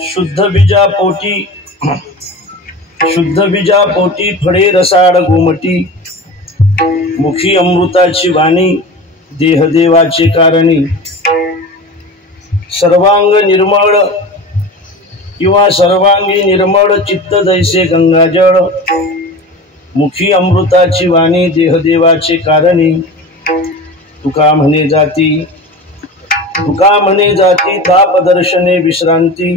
शुद्ध बीजा पोटी फळे रसाळ गोमटी मुखी अमृताची वाणी देहदेवाचे कारणी सर्वांग निर्मळ किंवा सर्वांगी निर्मळ चित्त जैसे गंगाजळ मुखी अमृताची वाणी देहदेवाचे कारणी तुका म्हणे जाती तापदर्शने विश्रांती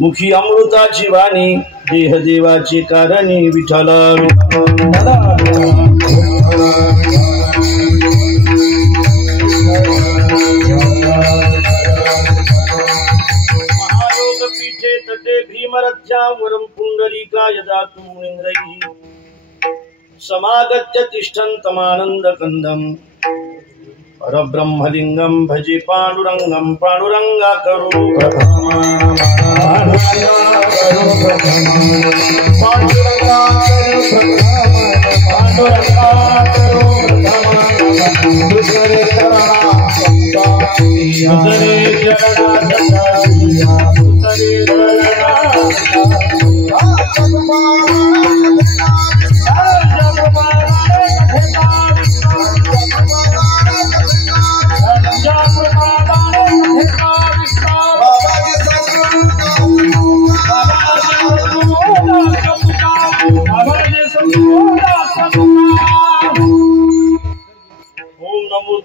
मुखी अमृताची वाणी देहदेवाचे कारणी विठ्ठल महायोग पीठे तटे भीमरथ्यावरं पुंडरीका यदा तूणींद्रैः समागत्य तिष्ठन्तमानन्दकन्दम् परब्रह्मलिंगं भजे पांडुरंगं पांडुरंगाकरो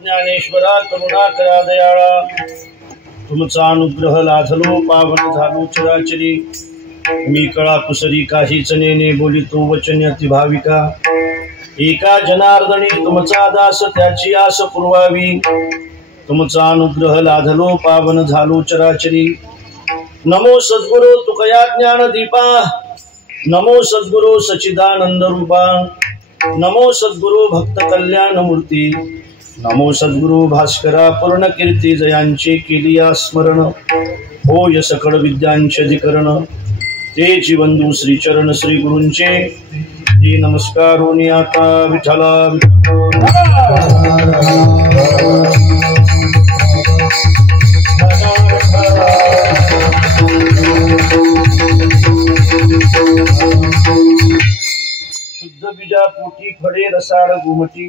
ज्ञानेश्वरा करुणाकरा दयाळा तुमचा अनुग्रह लाधलो पावन झालो चराचरी मी कळा कुसरी काहीच नेने बोलितो वचन अति भाविका एका जनार्दनी तुमचा दास त्याची आस पुरवावी तुमचा अनुग्रह लाधलो पावन झालो चराचरी नमो सद्गुरु तुकया ज्ञान दीपा नमो सद्गुरु सच्चिदानंद रूपा नमो सद्गुरु भक्त कल्याण मूर्ती नमो सद्गुरु भास्करा पूर्ण कीर्ती जयांचे केलिया स्मरण होय सकळ विद्यांचे अधिकरण ते जीवंदू श्री चरण श्री गुरूंचे ते नमस्कार होनी आता विठ्ठला शुद्ध बीजा पोटी फळे रसाळ गोमटी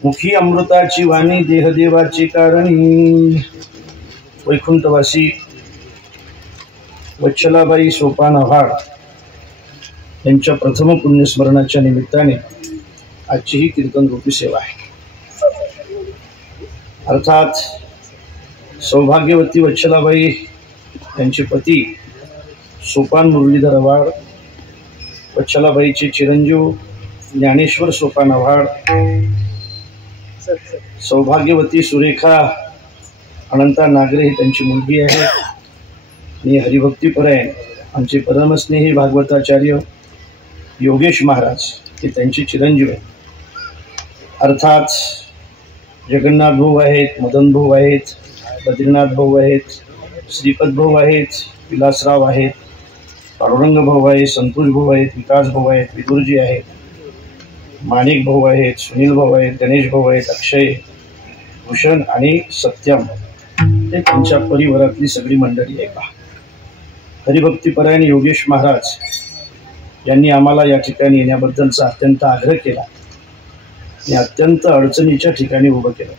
मुखी अमृताची वाणी देहदेवाची कारणी वैकुंठवासी वच्छलाबाई सोपान आव्हाड यांच्या प्रथम पुण्यस्मरणाच्या निमित्ताने आजची ही कीर्तन रूपी सेवा आहे। अर्थात सौभाग्यवती वच्छलाबाई यांचे पती सोपान मुरलीधर आव्हाड, वच्छलाबाईचे चिरंजीव ज्ञानेश्वर सोपान आव्हाड, सौभाग्यवती सुरेखा अनंता नागरे ही त्यांची मुलगी आहे आणि हरिभक्तीपरायण आमचे परमस्नेही भागवताचार्य योगेश महाराज हे त्यांचे चिरंजीव आहेत। अर्थात जगन्नाथ भाऊ आहेत, मदन भाऊ आहेत, बद्रीनाथ भाऊ आहेत, श्रीपद भाऊ आहेत, विलासराव आहेत, पांडुरंग भाऊ आहेत, संतोष भाऊ आहेत, विकास भाऊ आहेत, विदुरजी आहेत, माणिक भाऊ आहेत, सुनील भाऊ आहेत, गणेश भाऊ आहेत, अक्षय, भूषण आणि सत्यम हे त्यांच्या परिवारातली सगळी मंडळी आहे पहा। हरिभक्तीपरायण योगेश महाराज यांनी आम्हाला या ठिकाणी येण्याबद्दलचा अत्यंत आग्रह केला आणि अत्यंत अडचणीच्या ठिकाणी उभं केलं।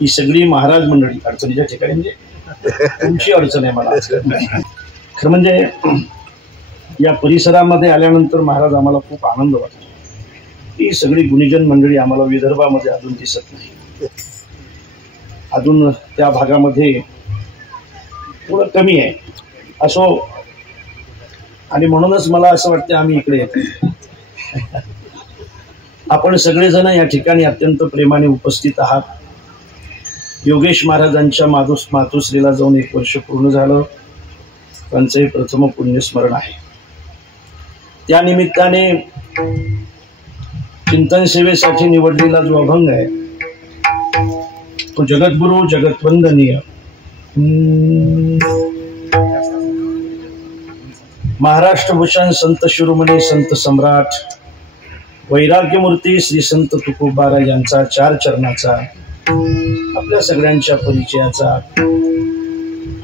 ही सगळी महाराज मंडळी अडचणीच्या ठिकाणी म्हणजे तुमची अडचण आहे मला खरं म्हणजे या परिसरामध्ये आल्यानंतर महाराज आम्हाला खूप आनंद वाटतो। ही सगळी गुणीजन मंडळी आम्हाला विदर्भामध्ये अजून दिसत नाही, अजून त्या भागामध्ये थोडं कमी आहे असो आणि म्हणूनच मला असं वाटतं आम्ही इकडे येतो। आपण सगळेजण या ठिकाणी अत्यंत प्रेमाने उपस्थित आहात। योगेश महाराजांच्या मातोश्रीला जाऊन 1 वर्ष पूर्ण झालं, त्यांचे प्रथम पुण्यस्मरण आहे। त्या निमित्ताने चिंतन सेवेसाठी निवडलेला जो अभंग आहे तो जगद्गुरु जगतवंदनीय महाराष्ट्रभूषण संत शिरोमणी संत सम्राट वैराग्यमूर्ती श्री संत तुकोबाराय यांचा 4 चरणाचा आपल्या सगळ्यांच्या परिचयाचा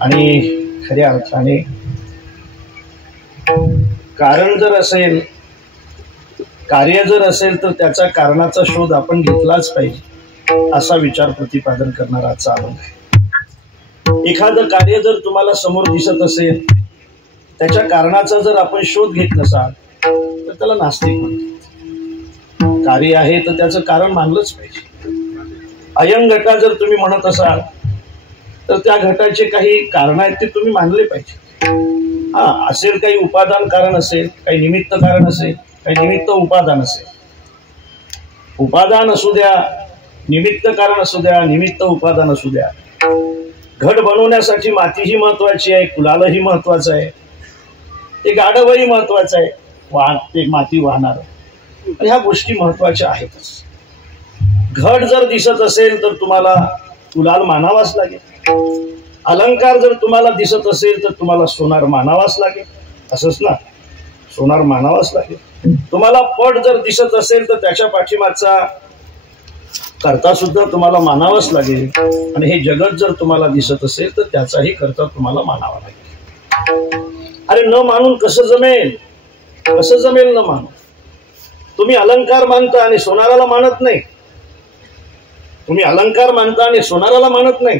आणि खऱ्या अर्थाने कारण जर असेल, कार्य जर असेल तर त्याचा कारणाचा शोध आपण घेतलाच पाहिजे असा विचार प्रतिपादन करणारा आजचा अभंग आहे. एखादं कार्य जर तुम्हाला समोर दिसत असेल, त्याच्या कारणाचा जर आपण शोध घेत नसाल तर त्याला नास्तिक म्हणतात. कार्य आहे तर त्याचं कारण मानलंच पाहिजे. अयंग घटा जर तुम्ही म्हणत असाल तर त्या घटाचे काही कारण आहेत ते तुम्ही मानले पाहिजे. हा असेल काही उपादान कारण असेल, काही निमित्त कारण असेल, काही निमित्त उपादान असेल. उपादान असू द्या, निमित्त कारण असू द्या, निमित्त उपादान असू द्या. घट बनवण्यासाठी मातीही महत्वाची आहे, कुलालही महत्वाचं आहे, ते गाढवही महत्वाचं आहे, ते माती वाहणार, ह्या गोष्टी महत्वाच्या आहेतच. घट जर दिसत असेल तर तुम्हाला कुलाल मानावाच लागेल. अलंकार जर तुम्हाला दिसत असेल तर तुम्हाला सोनार मानावाच लागेल. असंच ना, सोनार मानावाच लागेल. तुम्हाला पट जर दिसत असेल तर त्याच्या पाठीमागचा कर्ता सुद्धा तुम्हाला मानावाच लागेल. आणि हे जगत जर तुम्हाला दिसत असेल तर त्याचाही कर्ता तुम्हाला मानावा लागेल. अरे न मानून कसं जमेल? कसं जमेल न मानून? तुम्ही अलंकार मानता आणि सोनाराला मानत नाही. तुम्ही अलंकार मानता आणि सोनाराला मानत नाही.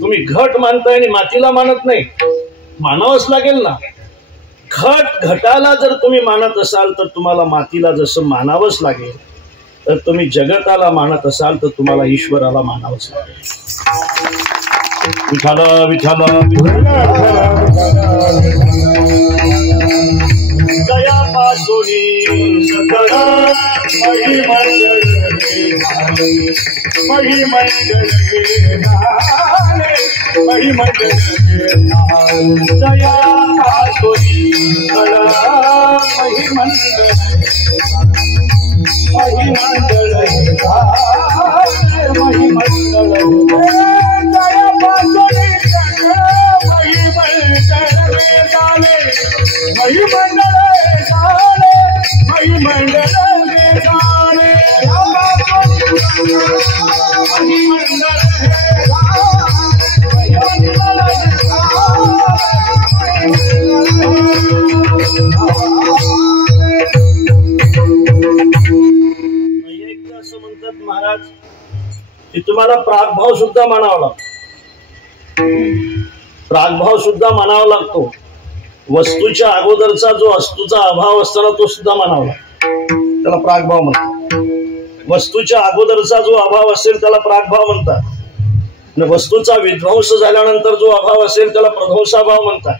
तुम्ही घट मानताय आणि मातीला मानत नाही. मानावंच लागेल ना. घटाला जर तुम्ही मानत असाल तर तुम्हाला मातीला जसं मानावंच लागेल, तर तुम्ही जगताला मानत असाल तर तुम्हाला ईश्वराला मानावंच लागेल. विठाला विठाला दया पासोनी सकळ महिमंडळ महिमंडळ दया पासोनी सकळ महिमंडळ महाराज की तुम्हाला प्रागभाव सुद्धा मानावा लागतो. प्रागभाव सुद्धा मानावा लागतो. वस्तूच्या अगोदरचा जो वस्तूचा अभाव असताना तो सुद्धा मानावा लागतो. त्याला प्रागभाव म्हणतात. वस्तूच्या अगोदरचा जो अभाव असेल त्याला प्रागभाव म्हणतात. आणि वस्तूचा विध्वंस झाल्यानंतर जो अभाव असेल त्याला प्रध्वंसाभाव म्हणतात.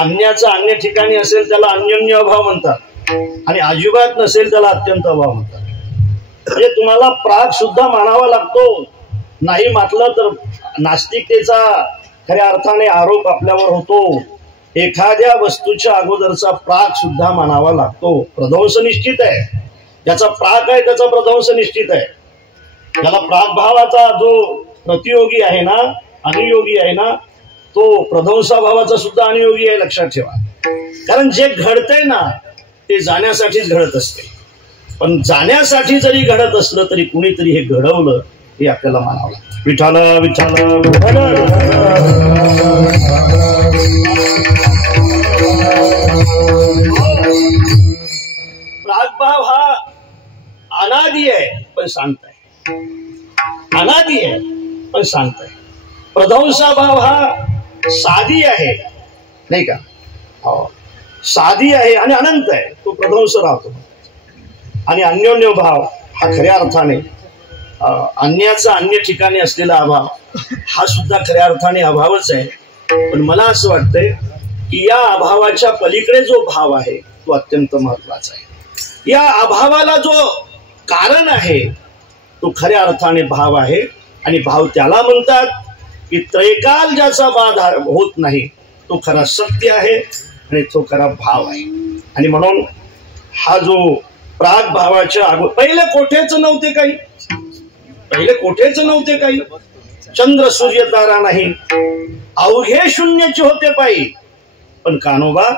अन्याचा अन्य ठिकाणी असेल त्याला अन्योन्य अभाव म्हणतात. आणि अजिबात नसेल त्याला अत्यंत अभाव म्हणतात. म्हणजे तुम्हाला प्राग सुद्धा मानावा लागतो. नाही मानलं तर नास्तिकतेचा खऱ्या अर्थाने आरोप आपल्यावर होतो. एखाद्या वस्तूच्या अगोदरचा प्राग सुद्धा मानावा लागतो. प्रध्वंस निश्चित आहे. ज्याचा प्राग आहे त्याचा प्रध्वंस निश्चित आहे. त्याला प्राग भावाचा जो प्रतियोगी आहे ना, अनुयोगी आहे ना, तो प्रध्वंसाभावाचा सुद्धा अनुयोगी आहे. लक्षात ठेवा. कारण जे घडतंय ना ते जाण्यासाठीच घडत असते. पण जाण्यासाठी जरी घडत असलं तरी कुणीतरी हे घडवलं हे आपल्याला मानावं लागतं. विठाल विठाल प्रागभाव हा अनादि आहे पण शांत आहे. अनादि आहे पण शांत आहे. प्रध्वंसाभाव हा साधी आहे नाही का? हो, साधी आहे आणि अनंत आहे. तो प्रध्वंस राहतो. आणि अन्योन्य भाव हा खऱ्या अर्थाने अन्याचा अन्य ठिकाणी असलेला अभाव हा सुद्धा खऱ्या अर्थाने अभावच आहे. पण मला असं वाटतंय की या अभावाच्या पलीकडे जो भाव आहे तो अत्यंत महत्वाचा आहे. या अभावाला जो कारण आहे तो खऱ्या अर्थाने भाव आहे. आणि भाव त्याला म्हणतात की त्रैकाल ज्याचा बाध होत नाही तो खरा सत्य आहे आणि तो खरा भाव आहे. आणि म्हणून हा जो प्राग भावाच्या पहिले कोठेच नव्हते काही. पहिले कोठेच नव्हते काही. चंद्र सूर्य तारा नाही, अवघे शून्याचे होते पायी. पण कान्होबा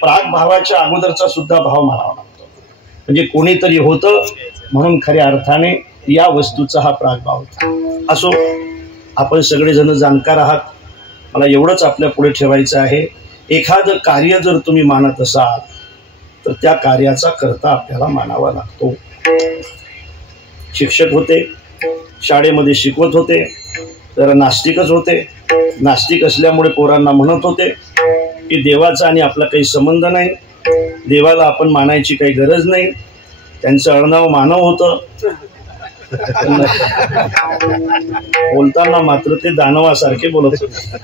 प्राग भावाच्या अगोदरचा सुद्धा भाव मानावा लागतो. म्हणजे कोणीतरी होतं म्हणून खऱ्या अर्थाने या वस्तूचा हा प्रागभाव होता। असो, आपण सगळेजण जाणकार आहात, मला एवढंच आपल्या पुढे ठेवायचं आहे, एखादं कार्य जर तुम्ही मानत असाल तर त्या कार्याचा करता आपल्याला मानावा लागतो। शिक्षक होते, शाळेमध्ये शिकवत होते, जरा नास्तिकच होते। नास्तिक असल्यामुळे पोरांना म्हणत होते की देवाचा आणि आपला काही संबंध नाही, देवाला आपण मानायची काही गरज नाही। त्यांचं आडनाव मानव होतं, बोलताना मात्र ते दानवासारखे बोलत होते।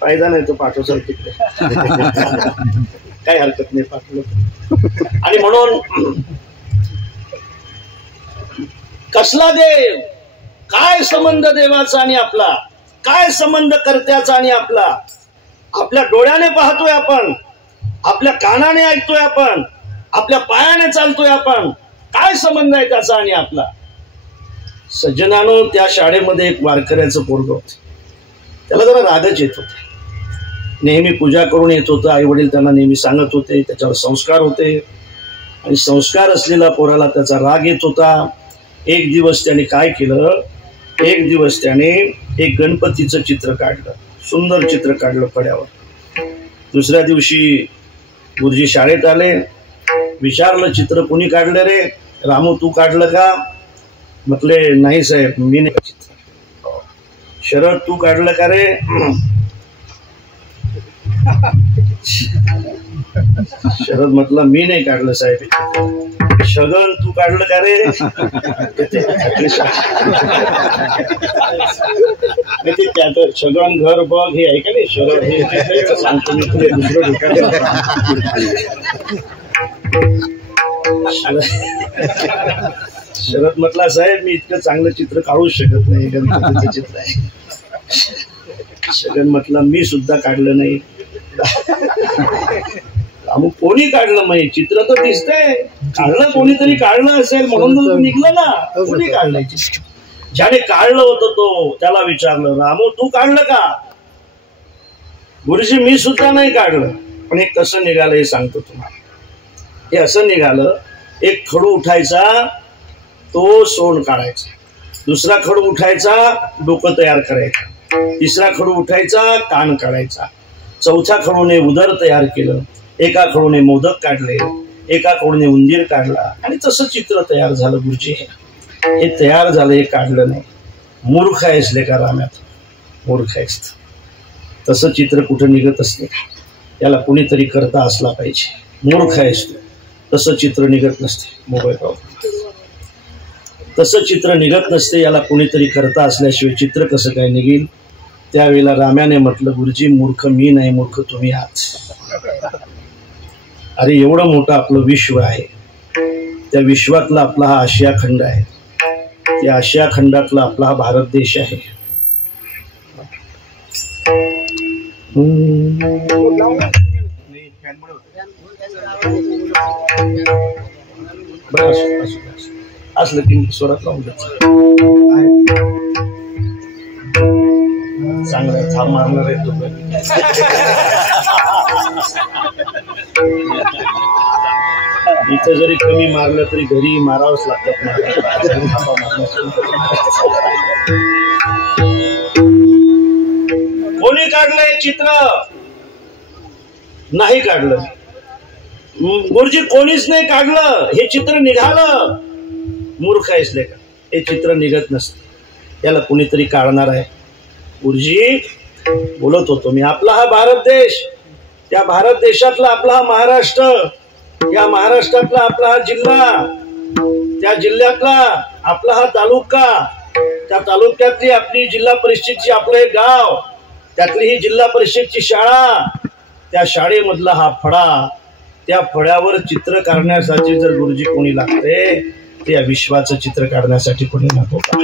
फायदा नाही तो पाठवचा तिकडे, काही हरकत नाही, पाठवलं। आणि म्हणून कसला देव, काय संबंध देवाचा आणि आपला, काय संबंध कर्त्याचा आणि आपला? आपल्या डोळ्याने पाहतोय आपण, आपल्या कानाने ऐकतोय आपण, आपल्या पायाने चालतोय आपण, काय संबंध आहे त्याचा आणि आपला? सज्जनानो, त्या शाळेमध्ये एक वारकऱ्याचं पोरग होतं, त्याला जरा रागच येत होता। नेहमी पूजा करून येत होतं, आई वडील त्यांना नेहमी सांगत होते, त्याच्यावर संस्कार होते, आणि संस्कार असलेला पोराला त्याचा राग येत होता। एक दिवस त्याने काय केलं, एक दिवस त्याने एक गणपतीचं चित्र काढलं, सुंदर चित्र काढलं फळ्यावर। दुसऱ्या दिवशी गुरुजी शाळेत आले, विचारलं चित्र कोणी काढलं रे? रामू तू काढलं का? म्हटले नाही साहेब मी नाही चित्र। शरद तू काढलं का रे? शरद म्हटलं मी नाही काढलं साहेब। शगन तू काढलं का रे? शगन घर बघ हे आहे का नाही, शरद हे सांगतो मी तुला दुसरं शरद म्हटला साहेब मी इतकं चांगलं चित्र काढूच शकत नाही, गणपतीचं चित्र आहे। शगन म्हटलं मी सुद्धा काढलं नाही। अमुक कोणी काढलं? मग चित्र तर दिसतंय, काढलं कोणीतरी काढलं असेल म्हणून तर निघलं ना, कोणी काढलंय चित्र? ज्याने काढलं होतं तो त्याला विचारलं, रामू तू काढलं का? गुरुजी मी सुद्धा नाही काढलं। पण एक कसं निघालं हे सांगतो तुम्हाला। हे असं निघालं, एक खडू उठायचा, तो सोंड काढायचा, दुसरा खडू उठायचा, डोकं तयार करायचं, तिसरा खडू उठायचा, कान काढायचा, चौथ्या खडूने उदर तयार केलं, एका खडूने मोदक काढले, एका खडूने उंदीर काढला, आणि तसं चित्र तयार झालं। गुरुजी हे तयार झालं, हे काढलं नाही। मूर्ख आहेस लेका राम्यात, मूर्ख आहेस। तसं चित्र कुठं निघत असते, याला कुणीतरी करता असला पाहिजे। मूर्ख आहेस तू, तसं चित्र निघत नसते। मोबाईल तसं चित्र निघत नसते, याला कुणीतरी करता असल्याशिवाय चित्र कसं काय निघेल? त्यावेळेला राम्याने म्हटलं गुरुजी मूर्ख मी नाही, मूर्ख तुम्ही आहात। अरे एवढं मोठं आपलं विश्व आहे, त्या विश्वातला आपला हा आशिया खंड आहे, त्या आशिया खंडातला आपला हा भारत देश आहे। असलं की स्वरात लावून चांगला थांब मारणार आहे तो। इथं जरी कमी मारलं तरी घरी मारावंच लागतात। कोणी काढलंय चित्र? नाही काढलं गुरुजी, कोणीच नाही काढलं, हे चित्र निघालं। मूर्ख आहेस लेका, हे चित्र निघत नसतं, याला कुणीतरी काढणार आहे। गुरुजी बोलत होतो मी, आपला हा भारत देश, त्या भारत देशातला आपला हा महाराष्ट्र, या महाराष्ट्रातला आपला हा जिल्हा, त्या जिल्ह्यातला आपला हा तालुका, त्या तालुक्यातली आपली जिल्हा परिषदची आपलं हे गाव, त्यातली ही जिल्हा परिषदची शाळा, त्या शाळेमधला हा फळा, त्या फळ्यावर चित्र काढण्यासाठी जर गुरुजी कोणी लागते, त्या विश्वाचं चित्र काढण्यासाठी कोणी नको का?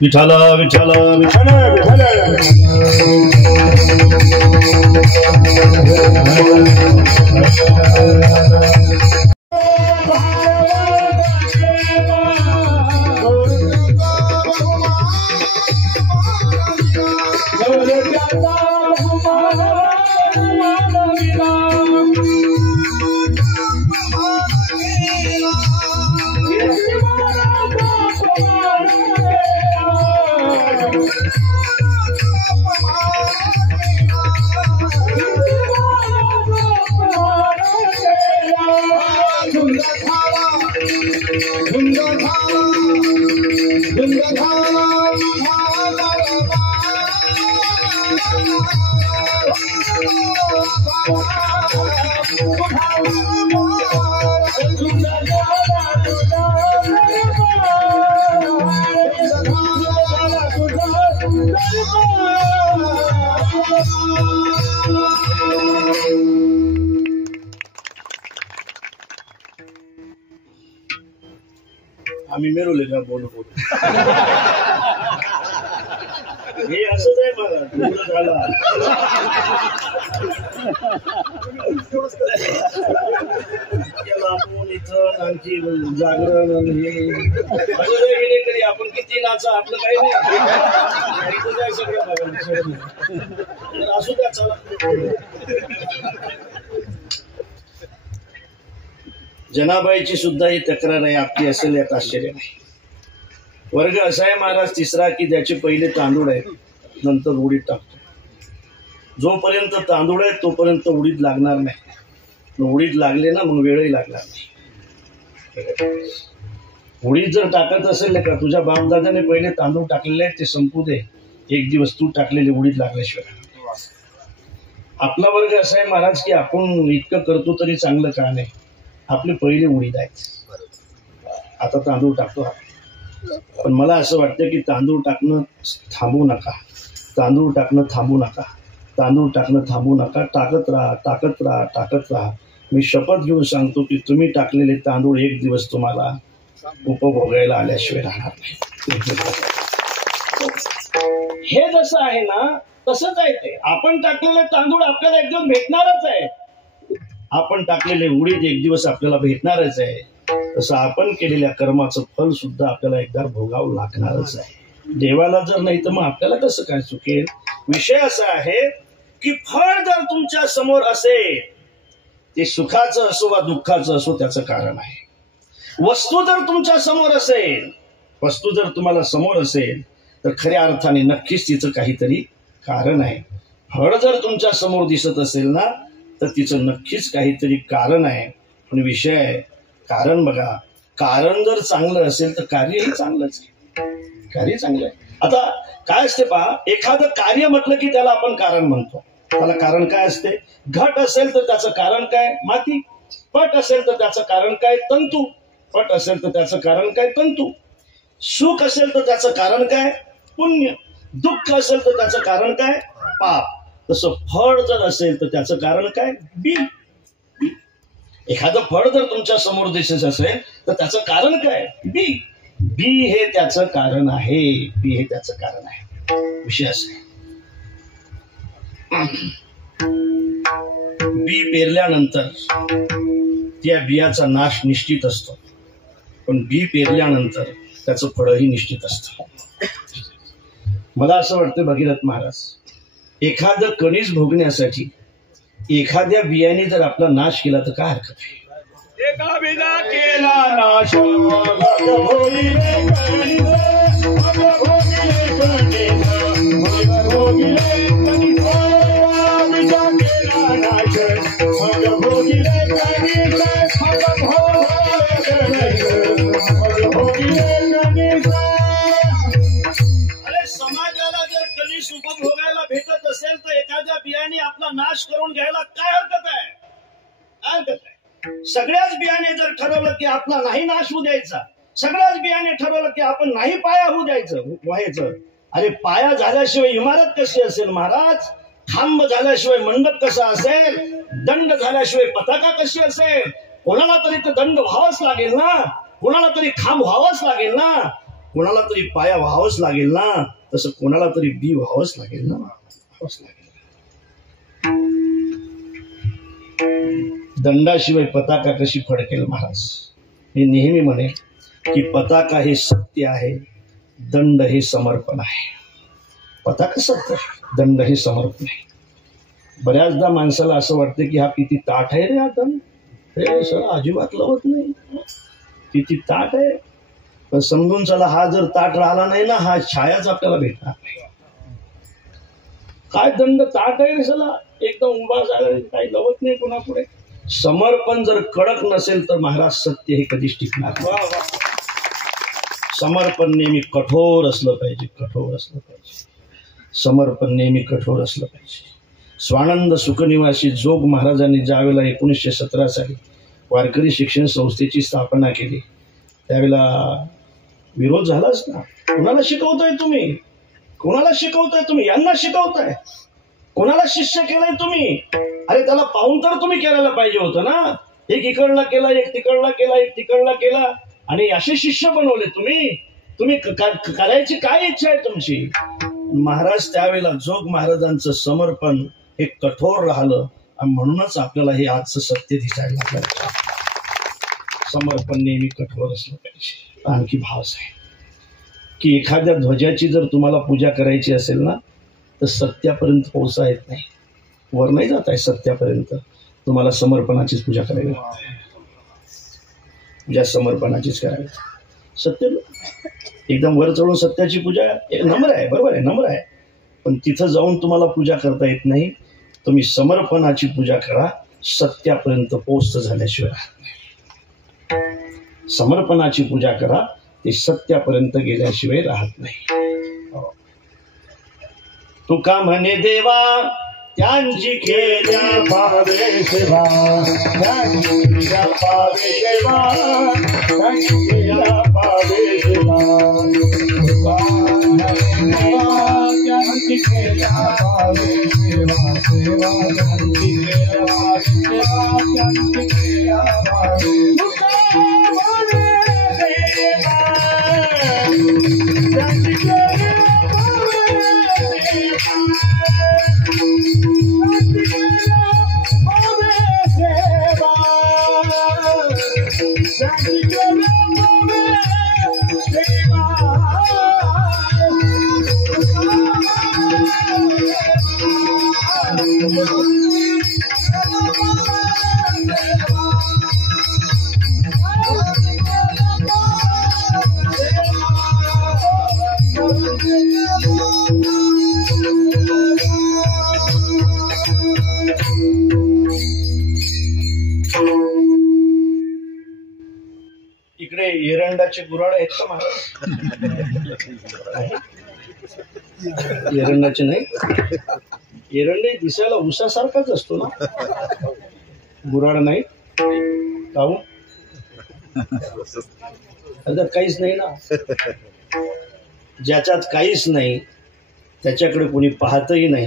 विठ्ठल विठ्ठल विठ्ठल विठ्ठल आम्ही मिळवले का बोलू बोलू हे असंच आहे बघा पूर्ण झाला आपण इथं आणखी जागरण हे गेले तरी आपण किती नाचा आपलं काही नाही काय सगळं बघा असू द्या चला. जनाबाईची सुद्धा ही तक्रार आहे आपली असेल यात आश्चर्य नाही. वर्ग असा आहे महाराज तिसरा की ज्याचे पहिले तांदूळ आहेत नंतर उडीद टाकतो. जोपर्यंत तांदूळ आहे तोपर्यंत उडीद लागणार नाही. उडीद लागले ना मग वेळही लागणार नाही. उडीद जर टाकत असेल ना का तुझ्या बापदादाने पहिले तांदूळ टाकलेले आहेत ते संपू दे, एक दिवस तू टाकलेले उडीद लागल्याशिवाय. आपला वर्ग असा आहे महाराज की आपण इतकं करतो तरी चांगलं का नाही. आपले पहिले उडीद आहेत, आता तांदूळ टाकतो. पण मला असं वाटतं की तांदूळ टाकणं थांबू नका, तांदूळ टाकणं थांबू नका, तांदूळ टाकणं थांबू नका. टाकत राहा, टाकत राहा, टाकत राहा. मी शपथ घेऊन सांगतो की तुम्ही टाकलेले तांदूळ एक दिवस तुम्हाला उपभोगायला आल्याशिवाय राहणार नाही. हे जसं आहे ना तसंच आहे ते. आपण टाकलेले तांदूळ आपल्याला एक दिवस भेटणारच आहे. आपण टाकलेले उडीद एक दिवस आपल्याला भेटणारच आहे. तसं आपण केलेल्या कर्माचं फल सुद्धा आपल्याला एकदा भोगावं लागणारच आहे. देवाला जर नाही तर मग आपल्याला कसं काय चुकेल. विषय असा आहे की फळ जर तुमच्या समोर असेल ते सुखाचं असो वा दुःखाचं असो त्याचं कारण आहे. वस्तू जर तुमच्या समोर असेल, वस्तू जर तुम्हाला समोर असेल तर खऱ्या अर्थाने नक्कीच तिचं काहीतरी कारण आहे. फळ जर तुमच्या समोर दिसत असेल ना तर तिचं नक्कीच काहीतरी कारण आहे. पण विषय आहे कारण बघा, कारण जर चांगलं असेल तर कार्यही चांगलंच आहे. कार्य चांगलं आहे. आता काय असते पहा, एखादं कार्य म्हटलं की त्याला आपण कारण म्हणतो. त्याला कारण काय असते. घट असेल तर त्याचं कारण काय, माती. पट असेल तर त्याचं कारण काय, तंतू. पट असेल तर त्याचं कारण काय, तंतू. सुख असेल तर त्याचं कारण काय, पुण्य. दुःख असेल तर त्याचं कारण काय, पाप. तसं फळ जर असेल तर त्याचं कारण काय, बी. एखादं फळ जर तुमच्या समोर दिसत असेल तर त्याचं कारण काय, बी. बी हे त्याचं कारण आहे. बी हे त्याचं कारण आहे. विषय असे बी पेरल्यानंतर त्या बियाचा नाश निश्चित असतो, पण बी पेरल्यानंतर त्याचं फळही निश्चित असतं. मला असं वाटतं भगीरथ महाराज, एखादं कणीस भोगण्यासाठी एखाद्या बियाने जर आपला नाश केला तर काय हरकत आहे. एका बिना केला नाश उपभोगायला भेटत असेल तर एखाद्या बियाणे आपला नाश करून घ्यायला काय हरकत आहे. हरकत आहे. सगळ्याच बियाणे जर ठरवलं की आपला नाही नाश होऊ द्यायचा, सगळ्याच बियाणे ठरवलं की आपण नाही पाया होऊ द्यायचं व्हायचं. अरे पाया झाल्याशिवाय इमारत कशी असेल महाराज. खांब झाल्याशिवाय मंडप कसा असेल, दंड झाल्याशिवाय पताका कशी असेल. कोणाला तरी तर दंड व्हावाच लागेल ना, कोणाला तरी खांब व्हावाच लागेल ना, कोणाला तरी पाया व्हावंच लागेल ना. तसं कोणाला तरी बी व्हावंच लागेल ना. दंडाशिवाय पताका कशी फडकेल महाराज. मी नेहमी म्हणे की पताका हे सत्य आहे, दंड हे समर्पण आहे. पताका सत्य, दंड हे समर्पण आहे. बऱ्याचदा माणसाला असं वाटतं की हा किती ताठ आहे रे आता, हे सर अजिबात लवत नाही, किती ताठ आहे. पण समजून चला, हा जर ताठ राहिला नाही ना, हा छायाच आपल्याला भेटणार नाही. काय दंड ताठ आहे रे सला, एकदम उभा झाला, काही लवत नाही कोणापुढे. समर्पण जर कडक नसेल तर महाराज सत्य हे कधीच टिकणार नाही. समर्पण नेहमी कठोर असलं पाहिजे, कठोर असलं पाहिजे. समर्पण नेहमी कठोर असलं पाहिजे. स्वानंद सुखनिवासी जोग महाराजांनी ज्यावेळेला 1917 साली वारकरी शिक्षण संस्थेची स्थापना केली, त्यावेळेला विरोध झालाच ना. कोणाला शिकवताय तुम्ही, कोणाला शिकवताय तुम्ही, यांना शिकवताय, कोणाला शिष्य केलाय तुम्ही. अरे त्याला पाहून तर तुम्ही करायला पाहिजे होतं ना. एक इकडला केला, एक तिकडला केला, एक तिकडला केला, आणि असे शिष्य बनवले तुम्ही. तुम्ही करायची काय इच्छा आहे तुमची. महाराज त्यावेळेला जोग महाराजांचं समर्पण हे कठोर राहिलं, आणि म्हणूनच आपल्याला हे आजचं सत्य दिसायला लागलं. समर्पण नेहमी कठोर असलं पाहिजे. आणखी भाव आहे की एखाद्या ध्वजाची जर तुम्हाला पूजा करायची असेल ना, तर सत्यापर्यंत पोहोचता येत नाही, वर नाही जात आहे सत्यापर्यंत. तुम्हाला समर्पणाचीच पूजा करावी लागते, पूजा समर्पणाचीच करावी. सत्य एकदम वर चढून सत्याची पूजा नम्र आहे, बरोबर आहे, नम्र आहे, पण तिथं जाऊन तुम्हाला पूजा करता येत नाही. तुम्ही समर्पणाची पूजा करा, सत्यापर्यंत पोहोच झाल्याशिवाय. समर्पणाची पूजा करा, ते सत्यापर्यंत गेल्याशिवाय राहत नाही. तुका म्हणे देवा त्यांची केल्या पावे सेवा, त्यांची केल्या पावे सेवा, त्यांची केल्या पावे सेवा. त्यांची केल्या पावे सेवा, सेवा त्यांची केल्या पावे सेवा, त्यांची केल्या पावे. इकडे एरंडाचे गुराड आहेत का महाराज? एरंडाचे नाही, एरंडे दिसायला उसासारखाच असतो ना, गुराड नाही. काहून? त्याच्यात काहीच नाही ना. ज्याच्यात काहीच नाही त्याच्याकडे कोणी पाहतही नाही.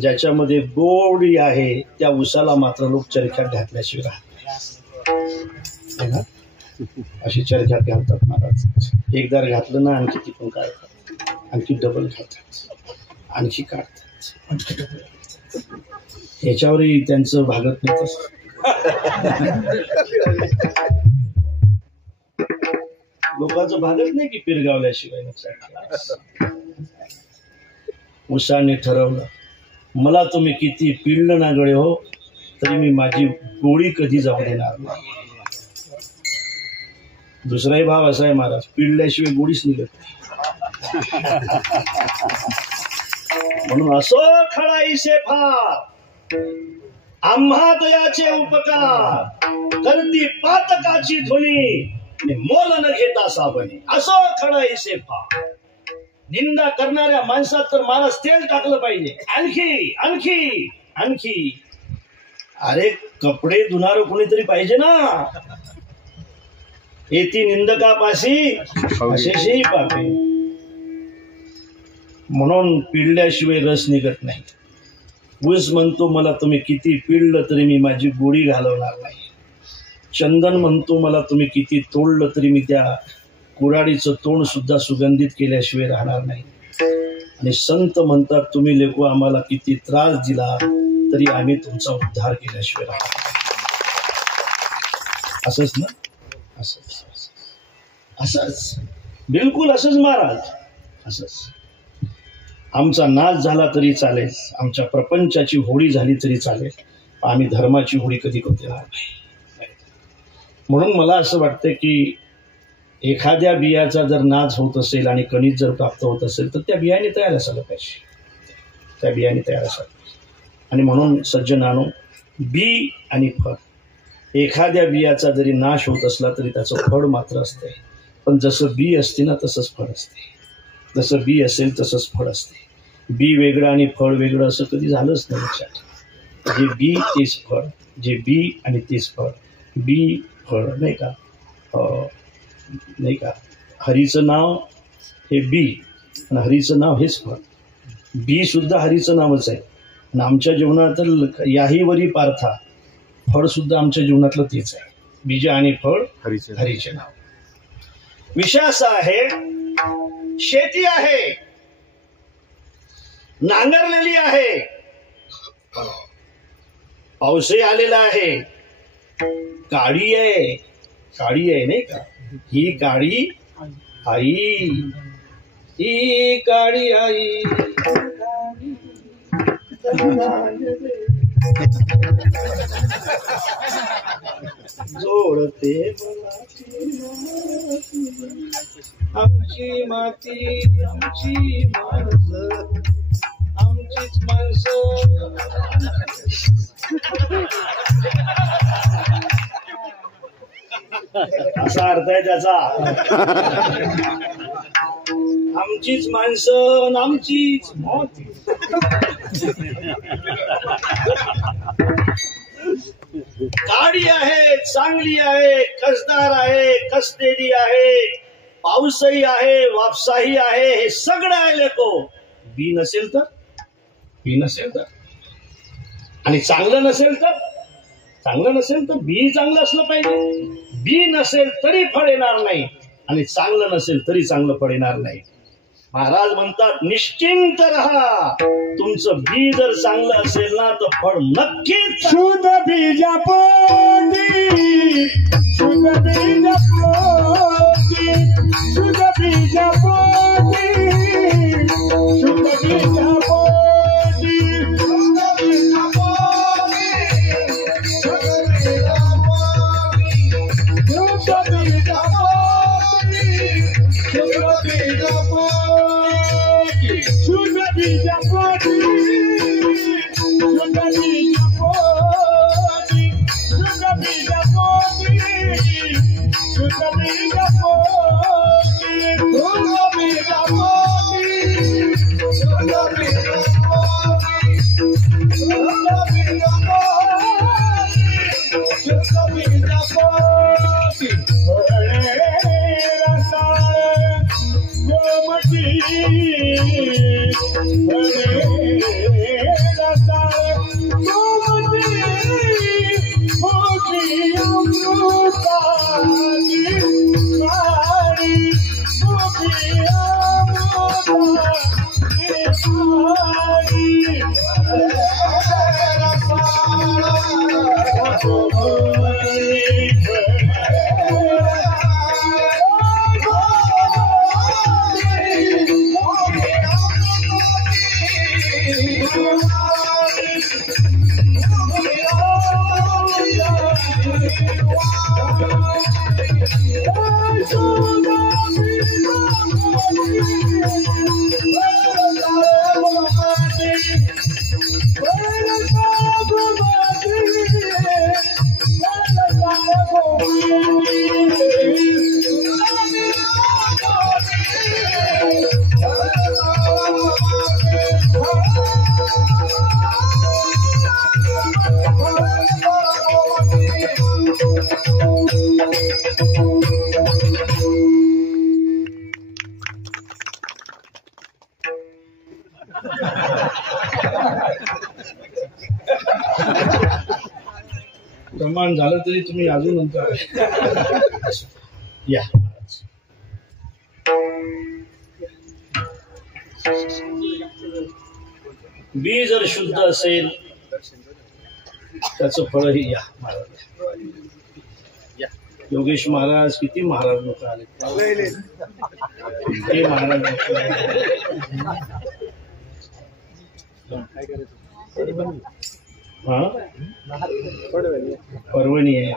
ज्याच्यामध्ये गोडी आहे त्या उसाला मात्र लोक चरख्यात घातल्याशिवाय राहत नाही. अशी चरख्यात घालतात महाराज. एकदा घातलं ना, आणखी तिथून काढतात, आणखी डबल घालतात, आणखी काढतात, आणखी डबल घालतात. याच्यावरही त्यांचं भागत नाही. लोकांचं भागत नाही की पिरगावल्याशिवाय. उसाने ठरवलं, मला तुम्ही किती पिळलं ना गळे हो, तरी मी माझी गोळी कधी जाऊ देणार नाही. दुसराही भाव असा आहे महाराज, पिळल्याशिवाय गोळीच निघत नाही. म्हणून असो खळाईसे फार आम्हा दयाचे उपकार, करती पातकाची धुनी मोल न घेता साबणी. असो खळाईसे फार. निंदा करणाऱ्या माणसात तर महाराज तेल टाकलं पाहिजे. आणखी आणखी आणखी. अरे कपडे धुणार कोणीतरी पाहिजे ना. येती निंदकापाशी असेही पापे. म्हणून पिळल्याशिवाय रस निघत नाही. ऊस म्हणतो मला तुम्ही किती पिळलं तरी मी माझी गोळी घालवणार नाही. चंदन म्हणतो मला तुम्ही किती तोडलं तरी मी त्या कुऱ्हाडीचं तोंड सुद्धा सुगंधित केल्याशिवाय राहणार नाही. आणि संत म्हणतात तुम्ही लेखो आम्हाला किती त्रास दिला तरी आम्ही तुमचा उद्धार केल्याशिवाय राहणार नाही. असंच ना, असंच असंच बिलकुल असंच महाराज, असंच. आमचा नाच झाला तरी चालेल, आमच्या प्रपंचाची होळी झाली तरी चालेल, आम्ही धर्माची होळी कधी करू देणार नाही. म्हणून मला असं वाटतं की एखाद्या बियाचा जर नाच होत असेल आणि कणीस जर प्राप्त होत असेल तर त्या बियाणे तयार असायला पाहिजे, त्या बियाणे तयार असायला पाहिजे. आणि म्हणून सज्जनानो, बी आणि फळ, एखाद्या बियाचा जरी नाश होत असला तरी त्याचं फळ मात्र असते. पण जसं बी असते ना तसंच फळ असते, जसं बी असेल तसंच फळ असते. बी वेगळं आणि फळ वेगळं असं कधी झालंच नाही लक्षात. जे बी तेच फळ, जे बी आणि तेच फळ, बी फळ, नाही का, नाही का. हरीचं नाव हे बी आणि हरीचं नाव हेच फळ. बी सुद्धा हरीचं नावच आहे. आणि आमच्या जीवनात याही वरी पार्था, फळ सुद्धा आमच्या जीवनातलं तेच आहे. बीज आणि फळ हरीचे नाव. विषय असा आहे, शेती आहे, नांगरलेली आहे, पाऊसही आलेला आहे, काळी आहे, काळी आहे नाही का. ही काळी आई, ही काळी आई जोडते आमची माती, आमची माणसं, आमचीच माणसं. असा अर्थ आहे त्याचा. आमचीच माणसं, आमचीच माती. काळी आहे, चांगली आहे, कसदार आहे, कसलेली आहे, पाऊसही आहे, वापसाही आहे, हे सगळं आहे लेको. बी नसेल तर, बी नसेल तर, आणि चांगलं नसेल तर, चांगलं नसेल तर बी चांगलं असलं पाहिजे. बी नसेल तरी फळ येणार नाही आणि चांगलं नसेल तरी चांगलं फळ येणार नाही. महाराज म्हणतात, निश्चिंत राहा, तुमचं बी जर चांगलं असेल ना तर फळ नक्कीच. शुद्ध बीजापोटी, शुद्ध बीजापोटी, शुद्ध बीजापोटी, शुद्ध बीजापोटी, प्रमाण झालं तरी तुम्ही अजून नंतर या. बी जर शुद्ध असेल त्याचं फळही या. योगेश महाराज, किती महाराज लोक आले, किती महाराज लोक. परभणी आहे.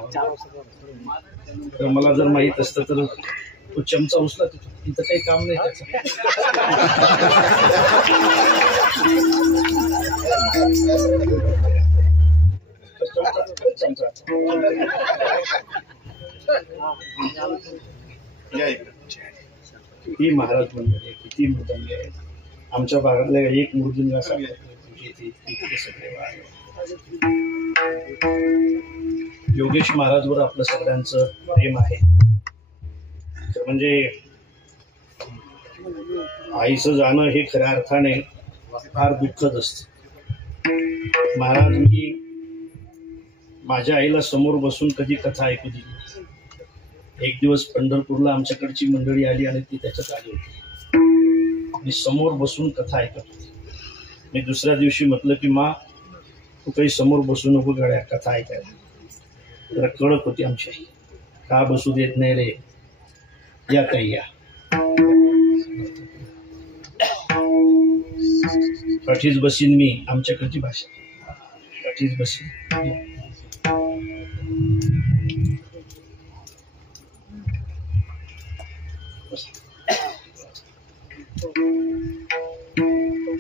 तर मला जर माहित असतं तर तो चमचा उचला तिथं काही काम नाही त्याचं. ही महाराज मंडळी किती मृदंग आहे आमच्या भागातल्या एक मृदुंगासारखे सगळे. योगेश महाराजवर आपलं सगळ्यांचं प्रेम आहे. म्हणजे आईचं जाणं हे खऱ्या अर्थाने फार दुःखद असतं. महाराज मी माझ्या आईला समोर बसून कधी कथा ऐकू दिली. एक दिवस पंढरपूरला आमच्याकडची मंडळी आली आणि ती त्याच्यात आली होती. मी समोर बसून कथा ऐकत होती. मी दुसऱ्या दिवशी म्हटलं की मा तू काही समोर बसू नको गड्या कथा ऐकायला. जरा कडक होती आमची आई. का बसू देत नाही रे, या काही या. कठीच बसीन मी, आमच्याकडची भाषा कठीच बसीन.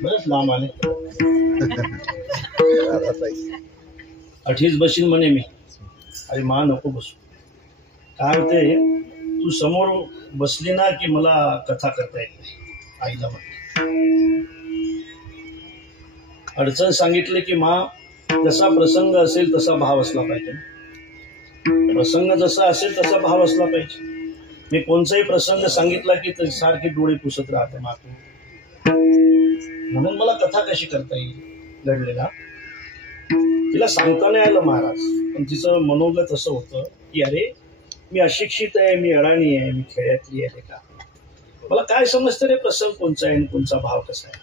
बरंच लांब आले. अठीच बसीन म्हणे मी. अरे मा नको बसू. काय होते तू समोर बसली ना की मला कथा करता येत नाही. आईला म्हटलं अडचण सांगितली की मा जसा प्रसंग असेल तसा भाव असला पाहिजे. प्रसंग जसा असेल तसा भाव असला पाहिजे. मी कोणताही प्रसंग सांगितला की सारखे डोळे पुसत राहते मातू. म्हणून मला कथा कशी करता येईल घडलेला. तिला सांगता नाही आलं महाराज. पण तिचं मनोगत असं होतं की अरे मी अशिक्षित आहे, मी अडाणी आहे, मी खेड्यातली आहे का. मला काय समजतं रे प्रसंग कोणचा आहे आणि कोणचा भाव कसा आहे.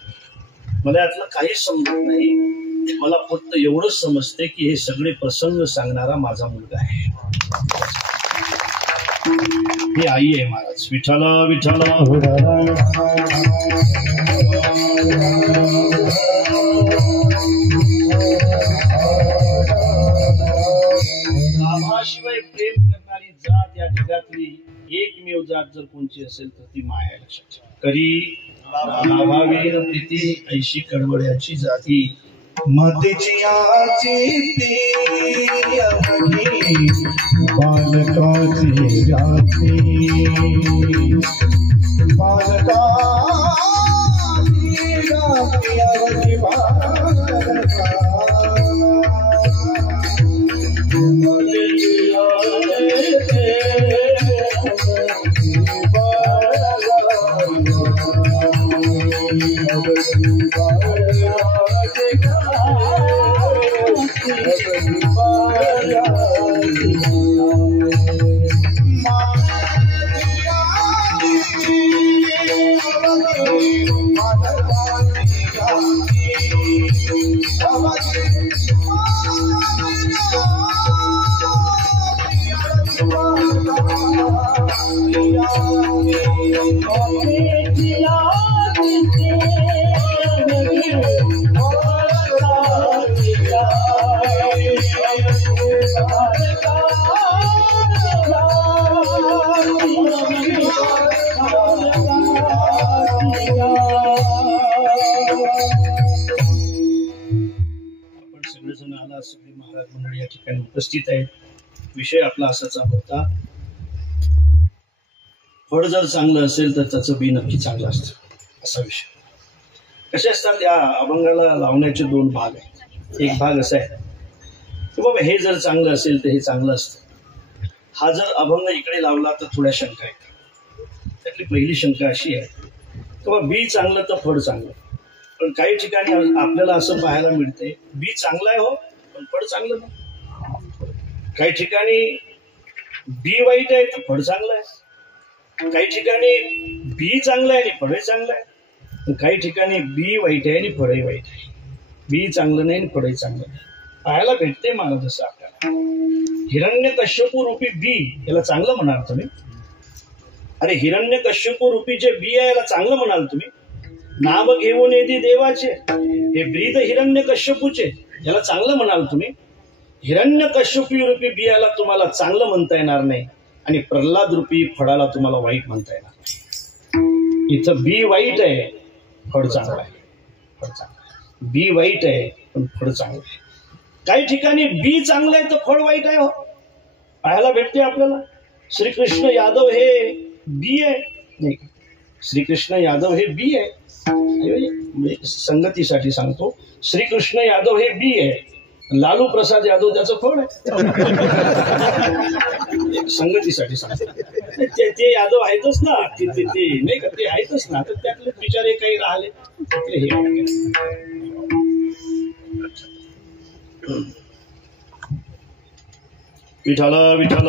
मला यातलं काहीच समजत नाही. मला फक्त एवढंच समजते की हे सगळे प्रसंग सांगणारा माझा मुलगा आहे. ही आई आहे महाराज. विठ्ठला विठ्ठला लाभाशिवाय प्रेम करणारी जात या जगातली एकमेव जात जर कोणची असेल तर ती माया. लक्षात करी लाभावीर प्रीती ऐशी कडवड्याची जाती. मतीची आची बालकाची राती. बालकाची राती सगळी महाराज मंडळी या ठिकाणी उपस्थित आहेत. विषय आपला असा चालू होता. फळ जर चांगलं असेल तर त्याचं बी नक्की चांगलं असतं असा विषय. कसे असतात या अभंगाला लावण्याचे दोन भाग आहेत. एक भाग असा आहे की बाबा हे जर चांगलं असेल तर हे चांगलं असतं. हा जर अभंग इकडे लावला तर थोड्या शंका आहेत. त्यातली पहिली शंका अशी आहे की बाबा बी चांगलं तर फळ चांगलं. पण काही ठिकाणी आपल्याला असं पाहायला मिळते बी चांगलं आहे हो पण फळ चांगलं नाही. काही ठिकाणी बी वाईट आहे तर फळ चांगलं आहे. काही ठिकाणी बी चांगलं आहे आणि फळही चांगलं आहे. काही ठिकाणी बी वाईट आहे आणि फळही वाईट आहे. बी चांगलं नाही आणि फळही चांगलं नाही. पाहायला भेटते मला जसं आपल्याला. हिरण्यकश्यपू रूपी बी याला चांगलं म्हणाल तुम्ही. अरे हिरण्यकश्यपू रूपी जे बी आहे याला चांगलं म्हणाल तुम्ही. नाम घेऊन येते देवाचे. हे ब्रीद हिरण्यकश्यपूचे, ज्याला चांगलं म्हणाल तुम्ही, हिरण्यकश्यपी रूपी बियाला तुम्हाला चांगलं म्हणता येणार नाही आणि प्रल्हाद रूपी फळाला तुम्हाला वाईट म्हणता येणार नाही. इथं बी वाईट आहे, फळ चांगलं आहे. फळ चांगलं, बी वाईट आहे पण फळ चांगलं आहे. काही ठिकाणी बी चांगलं आहे तर फळ वाईट आहे. हो, पाहायला भेटते आपल्याला. श्रीकृष्ण यादव हे बी आहे, नाही, श्रीकृष्ण यादव हे बी आहे. संगतीसाठी सांगतो, श्रीकृष्ण यादव हे बी आहे, लालू प्रसाद यादव त्याचं फळ आहे. संगतीसाठी सांगतो. ते यादव आहेतच ना, ते नाही का, ते आहेतच ना, तर त्यातले बिचारे काही राहिले त्यातले हे. विठाल विठाल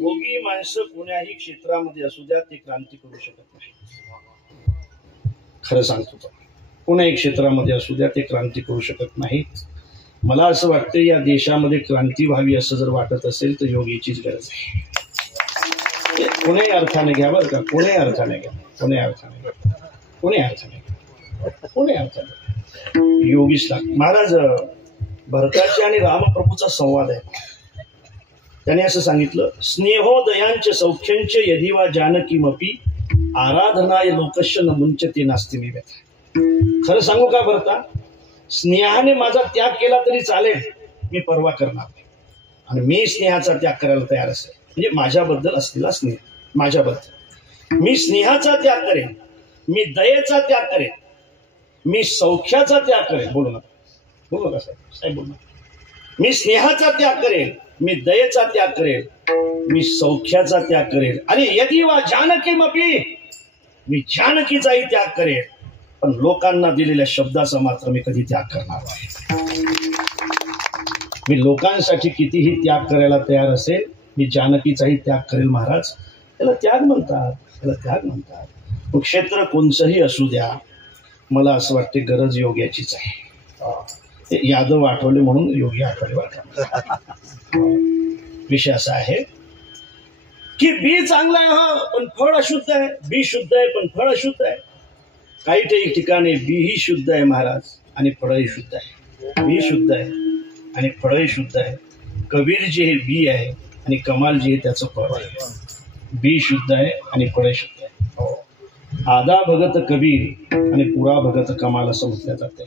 भोगी माणसं कोण्याही क्षेत्रामध्ये असू द्या ते क्रांती करू शकत नाही. खरं सांगतो तो, कोण्याही क्षेत्रामध्ये असू द्या ते क्रांती करू शकत नाही. मला असं वाटतं या देशामध्ये क्रांती व्हावी असं जर वाटत असेल तर योगीचीच गरज आहे. कोण्याही अर्थाने घ्या बरं का, कोण्याही अर्थाने घ्या, कोण्याही अर्थाने घ्या, कोण्याही अर्थाने घ्या, कोण्याही अर्थाने योगीच लाग. महाराज भरताच्या आणि रामप्रभूचा संवाद आहे. त्याने असं सांगितलं, स्नेहोदयांच सौख्यंच यदिवा जानकीमपी आराधनाय लोकस्य न मुंचते नास्ति मी व्यथा. खरं सांगू का भरता, स्नेहाने माझा त्याग केला तरी चालेल, मी परवा करणार नाही. आणि मी स्नेहाचा त्याग करायला तयार असेल, म्हणजे माझ्याबद्दल असलेला स्नेह, माझ्याबद्दल मी स्नेहाचा त्याग करेन, मी दयेचा त्याग करेन, मी सौख्याचा त्याग करेन. बोलू नका, बोलू नका साहेब, साहेब बोलू नका. मी स्नेहाचा त्याग करेन, मी दयेचा त्याग करेन, मी सौख्याचा त्याग करेन. आणि यदि वा जानकीमपी, मी जानकीचाही त्याग करेन, पण लोकांना दिलेल्या शब्दाचा मात्र मी कधी त्याग करणार नाही. मी लोकांसाठी कितीही त्याग करायला तयार असेल, मी जानकीचाही त्याग करेल. महाराज त्याला त्याग म्हणतात, त्याला त्याग म्हणतात. कुरुक्षेत्र कोणचंही असू द्या, मला असं वाटते गरज योग्याचीच आहे. यादव आठवले म्हणून योगी आठवले वाटत. विषय असा आहे की बी चांगला आहे पण फळ अशुद्ध आहे, बी शुद्ध आहे पण फळ अशुद्ध आहे. काही ठिकाणी बी ही शुद्ध आहे महाराज आणि फळही शुद्ध आहे. बी शुद्ध आहे आणि फळही शुद्ध आहे. कबीरजी हे बी आहे आणि कमालजी हे त्याचं फळ आहे. बी शुद्ध आहे आणि फळही शुद्ध आहे. आधा भगत कबीर आणि पुरा भगत कमाल असं म्हटलं जाते.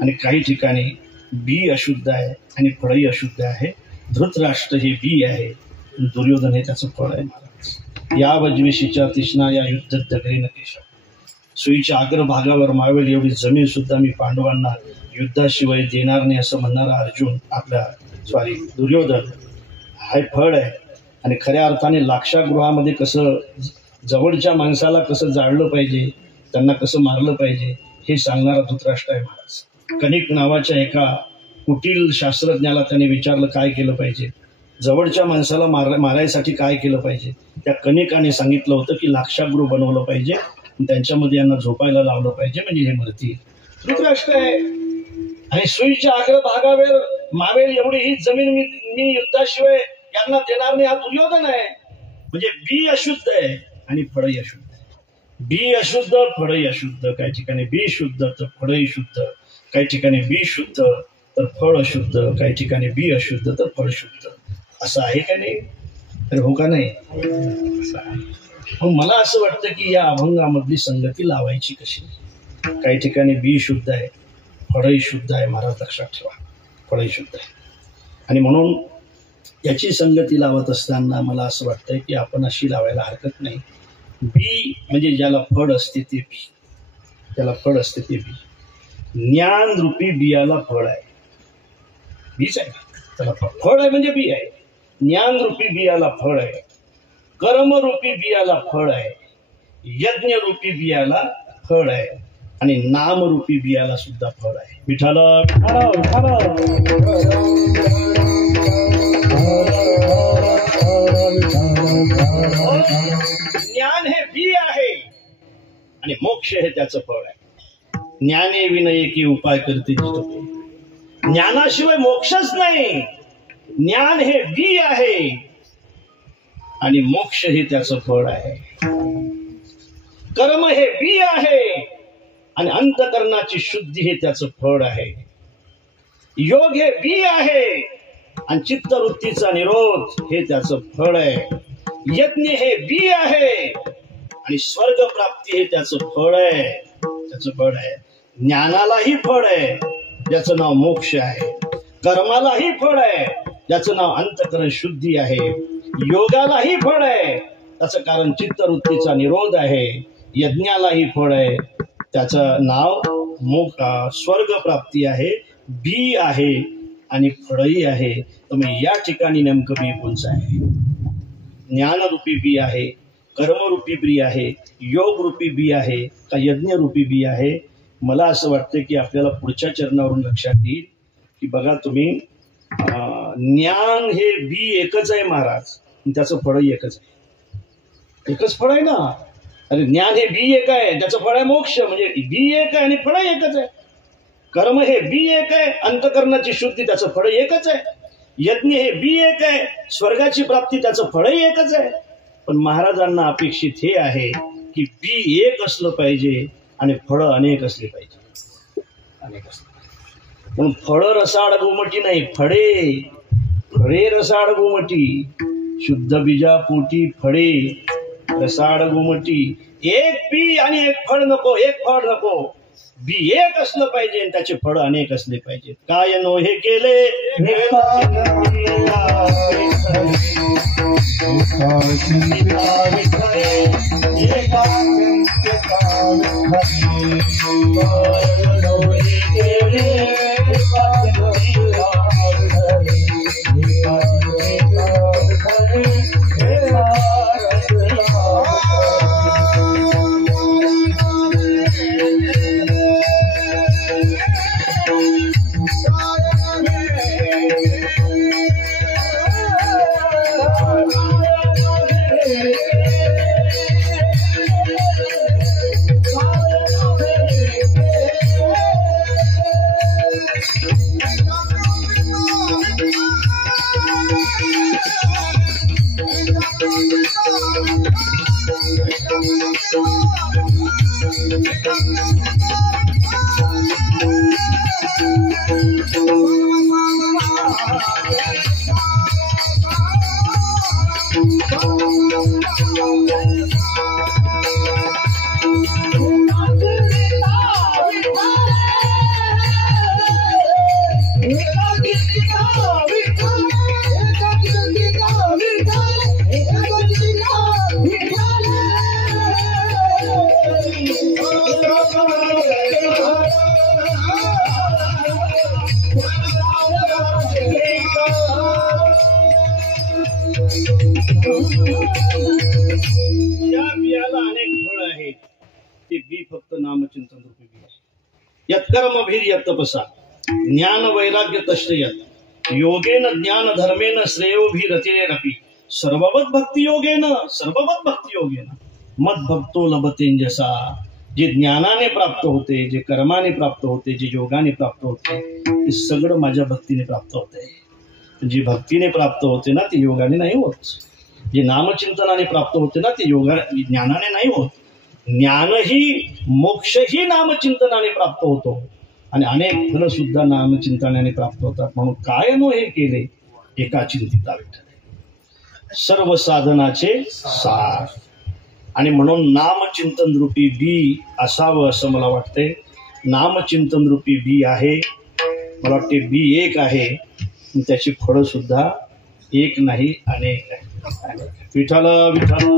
आणि काही ठिकाणी बी अशुद्ध आहे आणि फळही अशुद्ध आहे. धृतराष्ट्र हे बी आहे, दुर्योधन हे त्याचं फळ आहे. महाराज या वज्वेशीच्या तिष्णा या युद्ध दगरी नकेशा, सुईच्या अग्रभागावर मावेल एवढी जमीन सुद्धा मी पांडवांना युद्धाशिवाय देणार नाही असं म्हणणारा अर्जुन, आपल्या दुर्योधन हा फळ आहे. आणि खऱ्या अर्थाने लाक्षागृहामध्ये कसं जवळच्या माणसाला कसं जाळलं पाहिजे, त्यांना कसं मारलं पाहिजे हे सांगणारा धृतराष्ट्र आहे. महाराज कणिक नावाच्या एका कुटील शास्त्रज्ञाला त्याने विचारलं काय केलं पाहिजे, जवळच्या माणसाला मारायसाठी काय केलं पाहिजे. त्या कणिकाने सांगितलं होतं की लाक्षागृह बनवलं पाहिजे, त्यांच्यामध्ये यांना झोपायला लावलं पाहिजे, म्हणजे हे मरतील. धृतराष्ट्र आहे. आणि सुईच्या अग्रभागावर मावेल एवढी ही जमीन मी युद्धाशिवाय यांना देणार नाही हा दुर्योधन आहे. म्हणजे बी अशुद्ध आहे आणि फळही अशुद्ध आहे. बी अशुद्ध फळही अशुद्ध. काही ठिकाणी बी शुद्ध तर फळही शुद्ध, काही ठिकाणी बी शुद्ध तर फळ अशुद्ध, काही ठिकाणी बी अशुद्ध तर फळ शुद्ध. असं आहे का नाही? तर हो का नाही? मला असं वाटतं की या अभंगामधली संगती लावायची कशी. काही ठिकाणी बी शुद्ध आहे, फळही शुद्ध आहे. महाराज लक्षात ठेवा, फळही शुद्ध आहे. आणि म्हणून याची संगती लावत असताना मला असं वाटतंय की आपण अशी लावायला हरकत नाही. बी म्हणजे ज्याला फळ असते ते बी, ज्याला फळ असते ते बी. ज्ञान रूपी बियाला फळ आहे, बीच आहे त्याला फळ आहे म्हणजे बी आहे. ज्ञान रूपी बियाला फळ आहे, कर्म रूपी बियाला फळ आहे, यज्ञ रूपी बियाला फळ आहे आणि नाम रूपी बियाला सुद्धा फळ आहे. विठाल ज्ञान हे बी आहे आणि मोक्ष हे त्याचं फळ आहे. ज्ञाने विनय की उपाय करते, ज्ञानाशिवाय मोक्षच नाही. ज्ञान हे बी आहे आणि मोक्ष हे त्याचं फळ आहे. कर्म हे बी आहे आणि अंतकरणाची शुद्धी हे त्याचं फळ आहे. योग हे बी आहे आणि चित्तवृत्तीचा निरोध हे त्याचं फळ आहे. यज्ञ हे बी आहे आणि स्वर्ग प्राप्ती हे त्याचं फळ आहे. ज्ञानालाही फळ आहे ज्याचं नाव मोक्ष आहे. कर्मालाही फळ आहे ज्याचं नाव अंतकरण शुद्धी आहे. योगालाही फळ आहे त्याचं कारण चित्तवृत्तीचा निरोध आहे. यज्ञालाही फळ आहे त्याचं नाव स्वर्ग प्राप्ती आहे. बी आहे आणि फळही आहे. तुम्ही या ठिकाणी नेमकं बी कोणचं आहे? ज्ञानरूपी बी आहे, कर्मरूपी बी आहे, योग रूपी बी आहे का यज्ञ रूपी बी आहे? मला असं वाटतं की आपल्याला पुढच्या चरणावरून लक्षात येईल की बघा तुम्ही ज्ञान हे बी एकच आहे महाराज, त्याचं फळही एकच आहे. एकच फळ आहे ना. अरे ज्ञान हे बी एक आहे त्याचं फळ आहे मोक्ष, म्हणजे बी एक आहे आणि फळ एकच आहे. कर्म हे बी एक आहे, अंतकरणाची शुद्धी त्याचं फळ एकच आहे. यज्ञ हे बी एक आहे, स्वर्गाची प्राप्ती त्याचं फळही एकच आहे. पण महाराजांना अपेक्षित हे आहे की बी एक असलं पाहिजे आणि फळ अनेक असले पाहिजे. पण फळ रसाळ गोमटी नाही, फळे रसाळ गोमटी. शुद्ध बीजा पोटी फळे रसाळ गोमटी. एक बी आणि एक फळ नको, एक फळ नको. बी एक असलं पाहिजे आणि त्याचे फळ अनेक असले पाहिजेत. काय नो हे केले या बियाला अनेक फळ आहेत. ते बी फक्त नामचिंतन रूपी बी आहे. यत्कर्मभिर्यत तपसा ज्ञान वैराग्य तश्चयत योगेन ज्ञान धर्मेन श्रेयोभिरतिरेरपि सर्ववत भक्ती योगेन मद भक्तो लभतेंजसा. जे ज्ञानाने प्राप्त होते, जे कर्माने प्राप्त होते, जे योगाने प्राप्त होते, ते सगळं माझ्या भक्तीने प्राप्त होते. जी भक्तीने प्राप्त होते ना ते योगाने नाही होत. जे नामचिंतनाने प्राप्त होते ना ते ज्ञानाने नाही होत. ज्ञानही मोक्षही नामचिंतनाने प्राप्त होतो आणि अनेक फल सुद्धा नामचिंतनाने प्राप्त होतात. म्हणून काय नो हे केले एका चिंतिता विठ्ठल सर्व साधनाचे सार. आणि म्हणून नामचिंतन रूपी बी असावं असं मला वाटते. नामचिंतन रूपी बी आहे. मला वाटते बी एक आहे, त्याची फळं सुद्धा एक नाही अनेक आहे. विठ्ठल विठ्ठल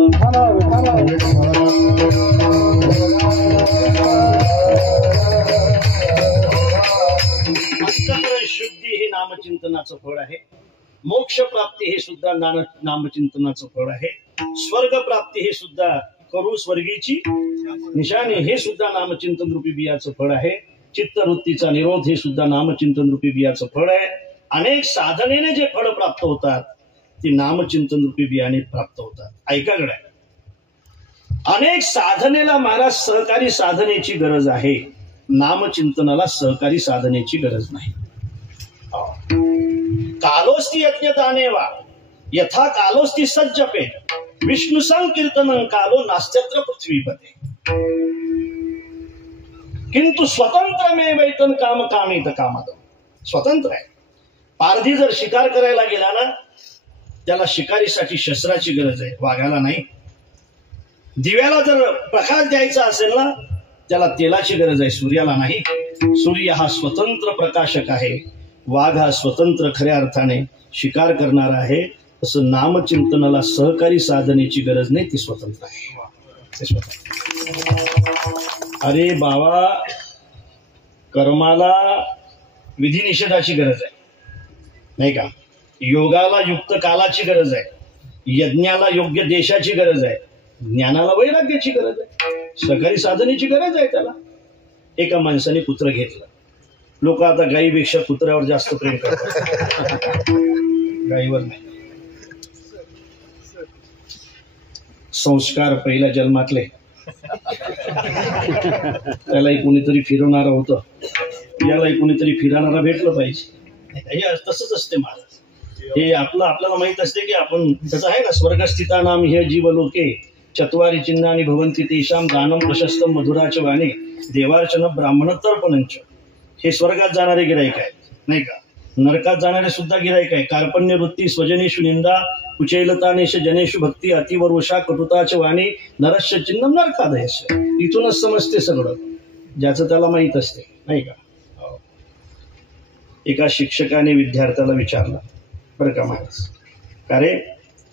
अंतःकरण शुद्धी हे नामचिंतनाचं फळ आहे. मोक्ष प्राप्ती हे सुद्धा नामचिंतनाचं फळ आहे. स्वर्ग प्राप्ती हे सुद्धा करू स्वर्गीची निशाणी हे सुद्धा नामचिंतन रूपी बियाचं फळ आहे. चित्तवृत्तीचा निरोध हे सुद्धा नामचिंतन रूपी बियाचं फळ आहे. अनेक साधनेने जे फळ प्राप्त होतात ते नामचिंतन रूपी बियाणे प्राप्त होतात. ऐकाकडे अनेक साधनेला महाराज सहकारी साधनेची गरज आहे. नामचिंतनाला सहकारी साधनेची गरज नाही. कालो कालोस्ती यज्ञदानेवा यथा कालोस्ती सज्जपे विष्णू संकीर्तन कालो नास्त्यत्र पृथ्वीपते किंतु स्वतंत्र मे वैतन काम कामित कामत. स्वतंत्र आहे. पारधी जर शिकार करायला गेला ना त्याला शिकारीसाठी शस्त्राची गरज आहे, वाघाला नाही. दिव्याला जर प्रकाश द्यायचा असेल ना त्याला तेलाची गरज आहे, सूर्याला नाही. सूर्य हा स्वतंत्र प्रकाशक आहे, वाघ हा स्वतंत्र खऱ्या अर्थाने शिकार करणारा आहे. असं नामचिंतनाला सहकारी साधनेची गरज नाही, ती स्वतंत्र आहे. अरे बाबा, कर्माला विधी निषेधाची गरज आहे नाही का, योगाला युक्त कालाची गरज आहे, यज्ञाला योग्य देशाची गरज आहे, ज्ञानाला वैराग्याची गरज आहे, सहकारी साधनेची गरज आहे. त्याला एका माणसाने कुत्र घेतलं. लोक आता गायीपेक्षा कुत्र्यावर जास्त प्रेम करतात, गायीवर नाही. संस्कार पहिल्या जन्मातले, त्यालाही कोणीतरी फिरवणारं होतं, यालाही कोणीतरी फिरवणारा भेटलं पाहिजे. हे तसंच असते महाराज. हे आपल्याला माहित असते की आपण त्याचं आहे ना, स्वर्गस्थितानाम हे जीवलोके चत्वारी चिन्हानी भवंती तेषाम गानम प्रशस्त मधुराच वाणी देवार्चन ब्राह्मण तर्पणंच. हे स्वर्गात जाणारे गिराईक आहेत नाही का, नरकात जाणारे सुद्धा गिराईक आहे. कार्पण्य वृत्ती स्वजनेषु निंदा कुचैलतानेश जनेषु भक्ती अतिवर्षा कटुताच वाणी नरस्य चिन्हम नरकादयश. इथूनच समजते सगळं, ज्याचं त्याला माहित असते नाही का. एका शिक्षकाने विद्यार्थ्याला विचारलं, बरं का महाराज, का रे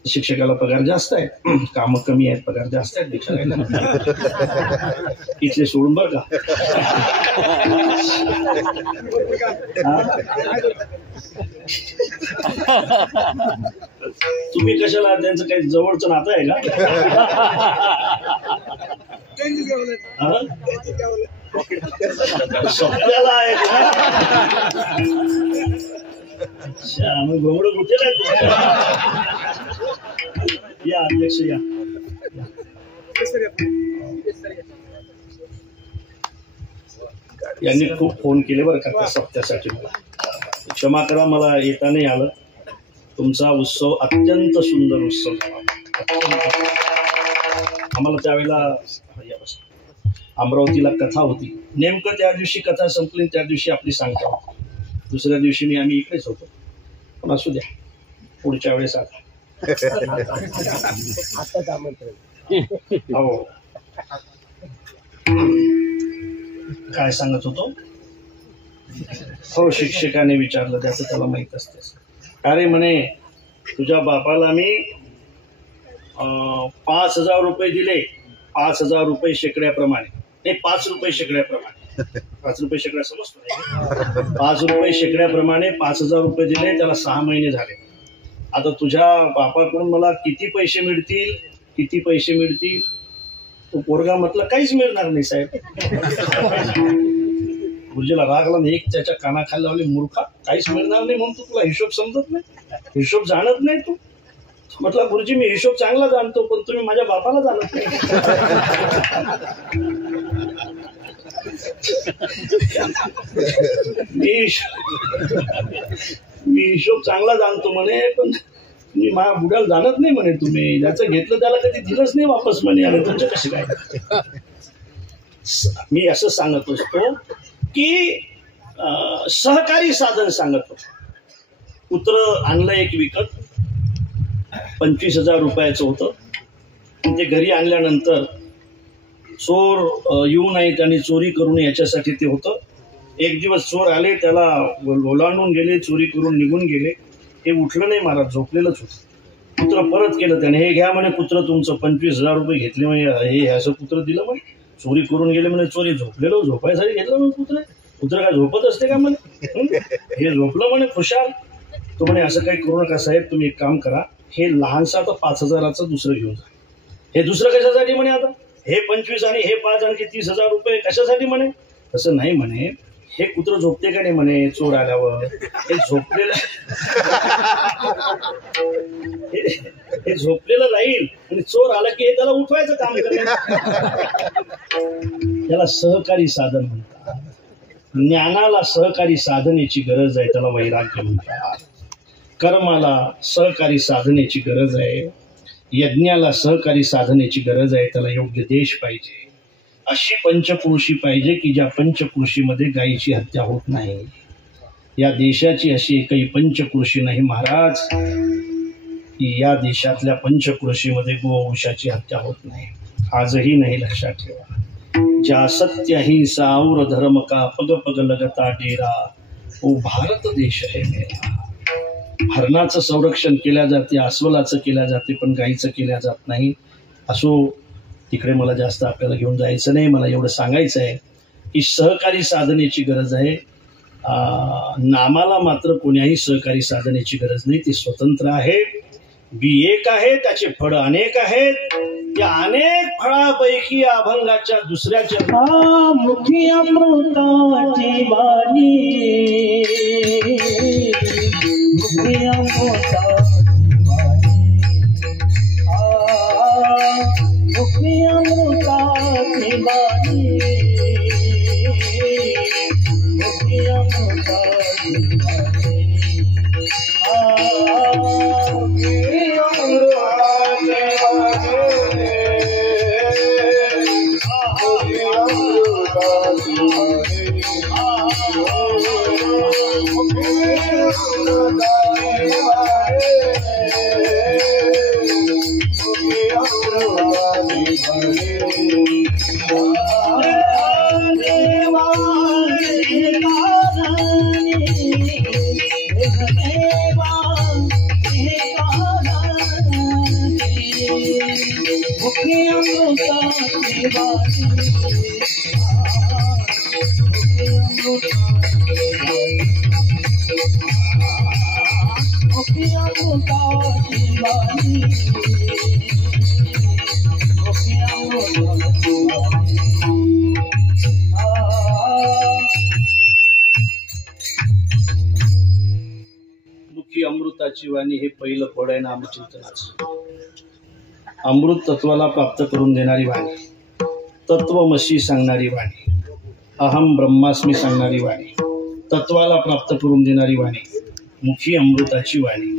शिक्षकाला पगार जास्त आहे, काम कमी आहेत, पगार जास्त आहेत विचारायला, इथले सोडून बरं का. तुम्ही कशाला, त्यांचं काही जवळचं नातं आहे का? सप्त्याला आहे घोंगड कुठे या अध्यक्ष या. यांनी खूप फोन केले बरं का त्या सप्त्यासाठी. मला क्षमा करा, मला येता नाही आलं. तुमचा उत्सव अत्यंत सुंदर उत्सव झाला. आम्हाला त्यावेळेला अमरावतीला कथा होती. नेमकं त्या दिवशी कथा संपली, त्या दिवशी आपली सांगता होती. दुसऱ्या दिवशी आम्ही इकडेच होतो. पण असू द्या, पुढच्या वेळेस आता हो. काय सांगत होतो? हो, शिक्षकाने विचारलं, त्याचं त्याला माहित असते. अरे म्हणे, तुझ्या बापाला मी 5,000 रुपये दिले. 5,000 रुपये शेकड्याप्रमाणे, नाही 5 रुपये शेकड्याप्रमाणे. 5 रुपये शेकड्या समजतो नाही. 5 रुपये शेकड्याप्रमाणे 5,000 रुपये दिले. त्याला 6 महिने झाले. आता तुझ्या बापाकडून मला किती पैसे मिळतील, किती पैसे मिळतील? तो पोरगा म्हटलं, काहीच मिळणार नाही साहेब. गुरुजीला राग आला, एक त्याच्या कानाखाली लावली, मूर्खा, काहीच मिळणार नाही म्हणतो, तुला हिशोब समजत नाही, हिशोब जाणत नाही तू. म्हटलं, गुरुजी मी हिशोब चांगला जाणतो, पण तुम्ही माझ्या बापाला जाणत नाही. मी हिशोब चांगला जाणतो म्हणे, पण तुम्ही माझ्या बुडाला जाणत नाही म्हणे. तुम्ही ज्याचं घेतलं त्याला कधी दिलंच नाही वापस म्हणे. आणि तुमचं कसे काय? मी असं सांगत असतो की सहकारी साधन सांगत होतो. कुत्र आणलं एक विकत, 25,000 रुपयाचं होतं. ते घरी आणल्यानंतर चोर येऊ नयेत आणि चोरी करून याच्यासाठी ते होतं. एक दिवस चोर आले, त्याला ओलांडून गेले, चोरी करून निघून गेले. हे उठलं नाही महाराज, झोपलेलंच होतं. कुत्र परत केलं त्याने, हे घ्या म्हणे कुत्र तुमचं, 25,000 रुपये घेतले म्हणे, हे असं कुत्र दिलं म्हणे, चोरी करून गेले म्हणे. चोरी झोपलेलं, झोपायसाठी घेतलं म्हणे कुत्र. कुत्र काय झोपत असते का म्हणे? हे झोपलं म्हणे खुशाल. तो म्हणे असं काही करू नका साहेब, तुम्ही एक काम करा, हे लहानसा आता 5,000चं दुसरं घेऊन जा. हे दुसरं कशासाठी म्हणे? आता हे 25 आणि हे 5 आणखी 30,000 रुपये कशासाठी म्हणे? तसं नाही म्हणे, हे कुत्र झोपते का नाही म्हणे चोर आल्यावर. हे झोपलेलं हे झोपलेलं राहील आणि चोर आला की हे त्याला उठवायचं काम करेल. त्याला सहकारी साधन म्हणतात. ज्ञानाला सहकारी साधनेची गरज आहे, त्याला वैराग्य म्हणतात. कर्माला सहकारी साधनेची गरज आहे, यज्ञाला सहकारी साधनेची गरज आहे. त्याला योग्य देश पाहिजे, अशी पंचक्रोशी पाहिजे की ज्या पंचक्रोशीमध्ये गायीची हत्या होत नाही. या देशाची अशी एकही पंचक्रोशी नाही महाराज की या देशातल्या पंचक्रोशीमध्ये गोवंशाची हत्या होत नाही. आजही नाही, लक्षात ठेवा. ज्या सत्य अहिंसा और धर्म का पग पग लगता डेरा, वो भारत देश आहे मेरा. हरणाचं संरक्षण केल्या जाते, अस्वलाचं केल्या जाते, पण गाईचं केल्या जात नाही. असो, तिकडे मला जास्त आपल्याला घेऊन जायचं नाही. मला एवढं सांगायचं आहे की सहकारी साधनेची गरज आहे. नामाला मात्र कोण्याही सहकारी साधनेची गरज नाही. ते स्वतंत्र आहे, बी एक आहे, त्याचे फळ अनेक आहेत. त्या अनेक फळापैकी अभंगाच्या दुसऱ्याच्या मुखी अमृताची वाणी, मुखी अमृताची वाणी, मुखी अमृताची वाणी, मुखी अमृताची वाणी, मुखी अमृताची वाणी हे पहिलं फळ आहे नामचिंतनाचं. अमृत तत्वाला प्राप्त करून देणारी वाणी, तत्वमसी सांगणारी वाणी, अहम ब्रह्मास्मी सांगणारी वाणी, तत्वाला प्राप्त करून देणारी वाणी, मुखी अमृताची वाणी.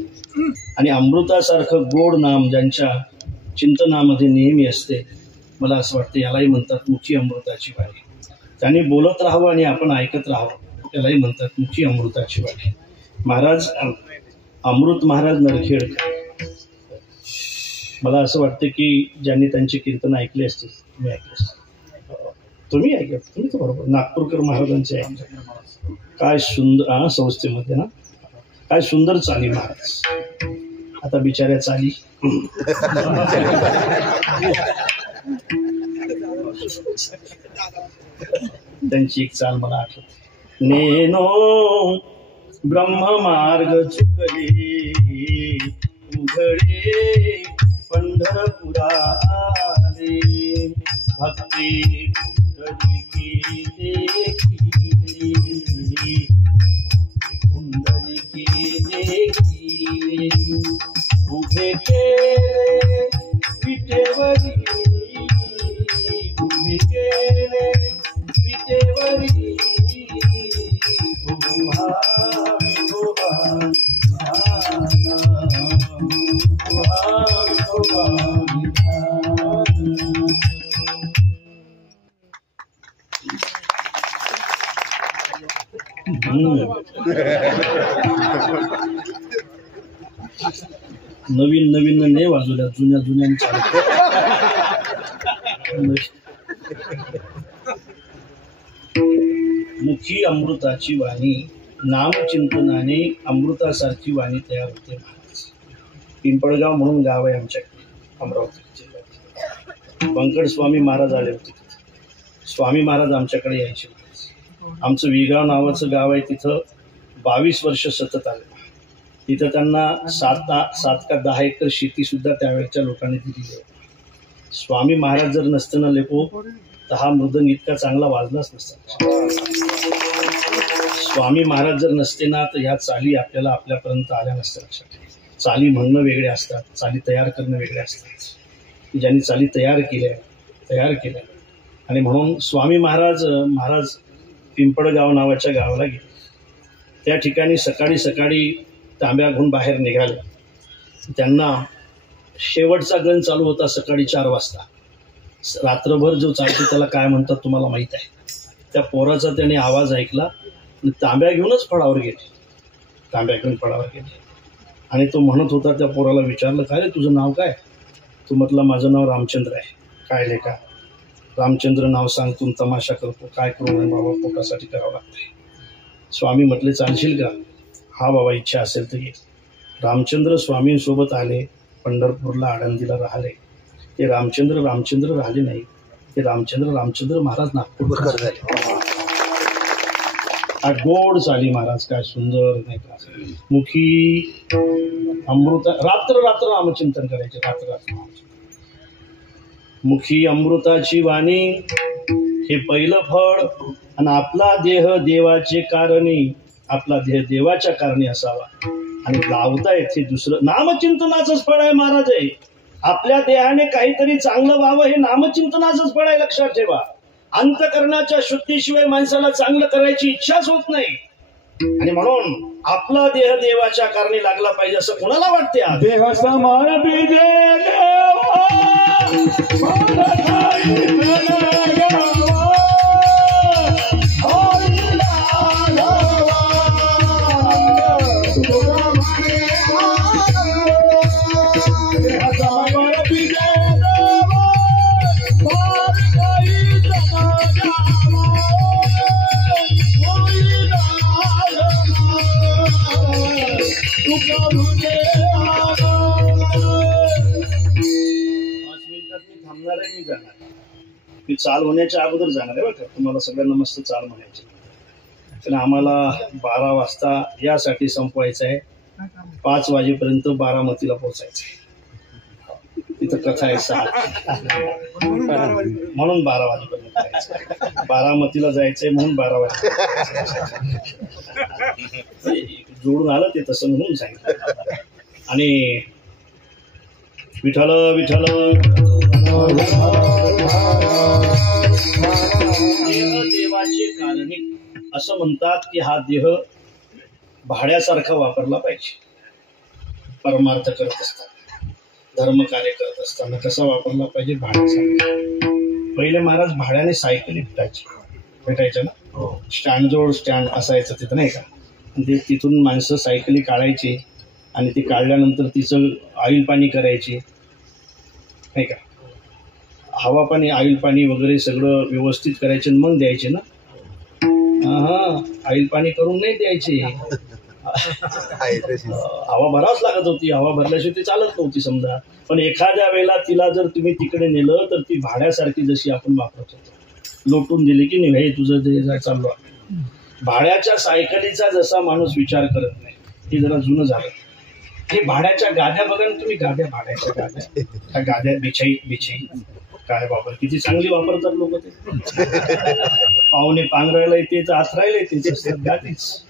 आणि अमृतासारखं गोड नाम ज्यांच्या चिंतनामध्ये नेहमी असते, मला असं वाटतं यालाही म्हणतात मुखी अमृताची वाणी. त्यांनी बोलत राहावं आणि आपण ऐकत राहावं, त्यालाही म्हणतात मुखी अमृताची वाणी. महाराज अमृत महाराज नरखेडकर, मला असं वाटतं की ज्यांनी त्यांचे कीर्तन ऐकले असतील, तुम्ही ऐकले असतील, तुम्ही ऐकले, तुम्ही तर बरोबर. नागपूरकर महाराजांचे आहे, काय सुंदर संस्थेमध्ये ना, काय सुंदर चाली महाराज. आता बिचाऱ्या चाली त्यांची एक चाल मला आठवते. नेनो ब्रह्ममार्ग चुकले उघडे पंढरपुरा आले, भक्ती पुंडलिकी देखी, पुंडलिकी देखी, उभे केले विटेवरी, उभे केले विटेवरी, नवीन नवीन नाही वाजवल्या, जुन्या जुन्यांच्या. मुखी अमृताची वाणी, नामचिंतनाने अमृतासारखी वाणी तयार होते महाराज. पिंपळगाव म्हणून गाव आहे आमच्याकडे अमरावती जिल्ह्यात. व्यंकट स्वामी महाराज आले होते तिथे. स्वामी महाराज आमच्याकडे यायचे. आमचं विगाव नावाचं गाव आहे, तिथं 22 वर्ष सतत आले. तिथं त्यांना 7 का 10 एकर शेती सुद्धा त्यावेळच्या लोकांनी दिलेली आहे. स्वामी महाराज जर नसते ना लेपो, तर हा मृदंग इतका चांगला वाजलाच नसता. स्वामी महाराज जर नसते ना, तर ह्या चाली आपल्याला आपल्यापर्यंत आल्या नसत्या. लक्षात. चाली म्हणणं वेगळे असतात, चाली तयार करणं वेगळे असतात. ज्यांनी चाली तयार केल्या आणि म्हणून स्वामी महाराज पिंपळगाव नावाच्या गावाला गेले. त्या ठिकाणी सकाळी तांब्या घेऊन बाहेर निघाले. त्यांना शेवटचा गण चालू होता सकाळी 4 वाजता. रात्रभर जो चालतो त्याला काय म्हणतात तुम्हाला माहीत आहे. त्या पोराचा त्याने आवाज ऐकला आणि तांब्या घेऊनच फळावर गेले. तांब्या घेऊन फळावर गेले आणि तो म्हणत होता, त्या पोराला विचारलं, काय रे तुझं नाव काय? तो म्हटलं माझं नाव रामचंद्र आहे. काय लेखा? रामचंद्र नाव सांगतून तमाशा करतो, काय करू नये बाबा, पोटासाठी करावं लागतंय. स्वामी म्हटले चालशील का? हा बाबा इच्छा असेल तर ये. रामचंद्र स्वामींसोबत आले, पंढरपूरला आळंदीला राहिले. ते रामचंद्र राहिले नाही, ते रामचंद्र महाराज नागपूरकर झाले. गोड चाली महाराज, काय सुंदर नाही का. मुखी अमृत रात्र रामचिंतन करायचे, रात्र मुखी अमृताची वाणी हे पहिलं फळ. आणि आपला देह देवाचे कारणी, आपला देह देवाच्या कारणी असावा. आणि लावतायत हे दुसरं नामचिंतनाचंच फळ आहे महाराज. आहे आपल्या देहाने काहीतरी चांगलं व्हावं हे नामचिंतनाचंच फळ आहे, लक्षात ठेवा. अंतकरणाच्या शुद्धीशिवाय माणसाला चांगलं करायची इच्छाच होत नाही. आणि म्हणून आपला देह देवाच्या कारणी लागला पाहिजे असं कोणाला वाटते? देह समान बीजे मी चाल होण्याच्या अगोदर जाणार आहे बरं. तुम्हाला सगळ्यांना मस्त चाल म्हणायची. पण आम्हाला 12 वाजता यासाठी संपवायचं आहे. 5 वाजेपर्यंत बारामतीला पोहोचायचं आहे. तिथं कथा आहे 6 म्हणून 12 वाजेपर्यंत बारामतीला जायचंय म्हणून 12 वाजे जोडून आलं ते तसं म्हणून सांगितलं. आणि विठ्ठल विठ्ठल देवाचे कारणी असं म्हणतात की हा देह भाड्यासारखा वापरला पाहिजे. परमार्थ करत असताना, धर्म कार्य करत असताना कसा वापरला पाहिजे? भाड्यासारखा. पहिले महाराज भाड्याने सायकली भेटायच्या ना, स्टँडजवळ स्टँड असायचं तिथं नाही का. ते तिथून माणसं सायकली काढायची आणि ती काढल्यानंतर तिचं ऑइल पाणी करायची नाही का. हवा पाणी ऑइल पाणी वगैरे सगळं व्यवस्थित करायचे मग द्यायचे ना. ऑइल पाणी करून नाही द्यायचे. हवा भरावच लागत होती. हवा भरल्याशिवाय ती चालत नव्हती समजा. पण एखाद्या वेळेला तिला जर तुम्ही तिकडे नेलं तर ती भाड्यासारखी जशी आपण वापरत होतो, लोटून दिली की नाही, हे तुझं जे चाललो. भाड्याच्या सायकलीचा जसा माणूस विचार करत नाही, हे जरा जुनं झालं. हे भाड्याच्या गाद्या बघा ना तुम्ही, भाड्याच्या गाद्या, त्या गाद्या बिछाई काय वापर, किती चांगली वापरतात लोक. ते पाहुणे पांघरायला येते तर आथरायला येते गादीच.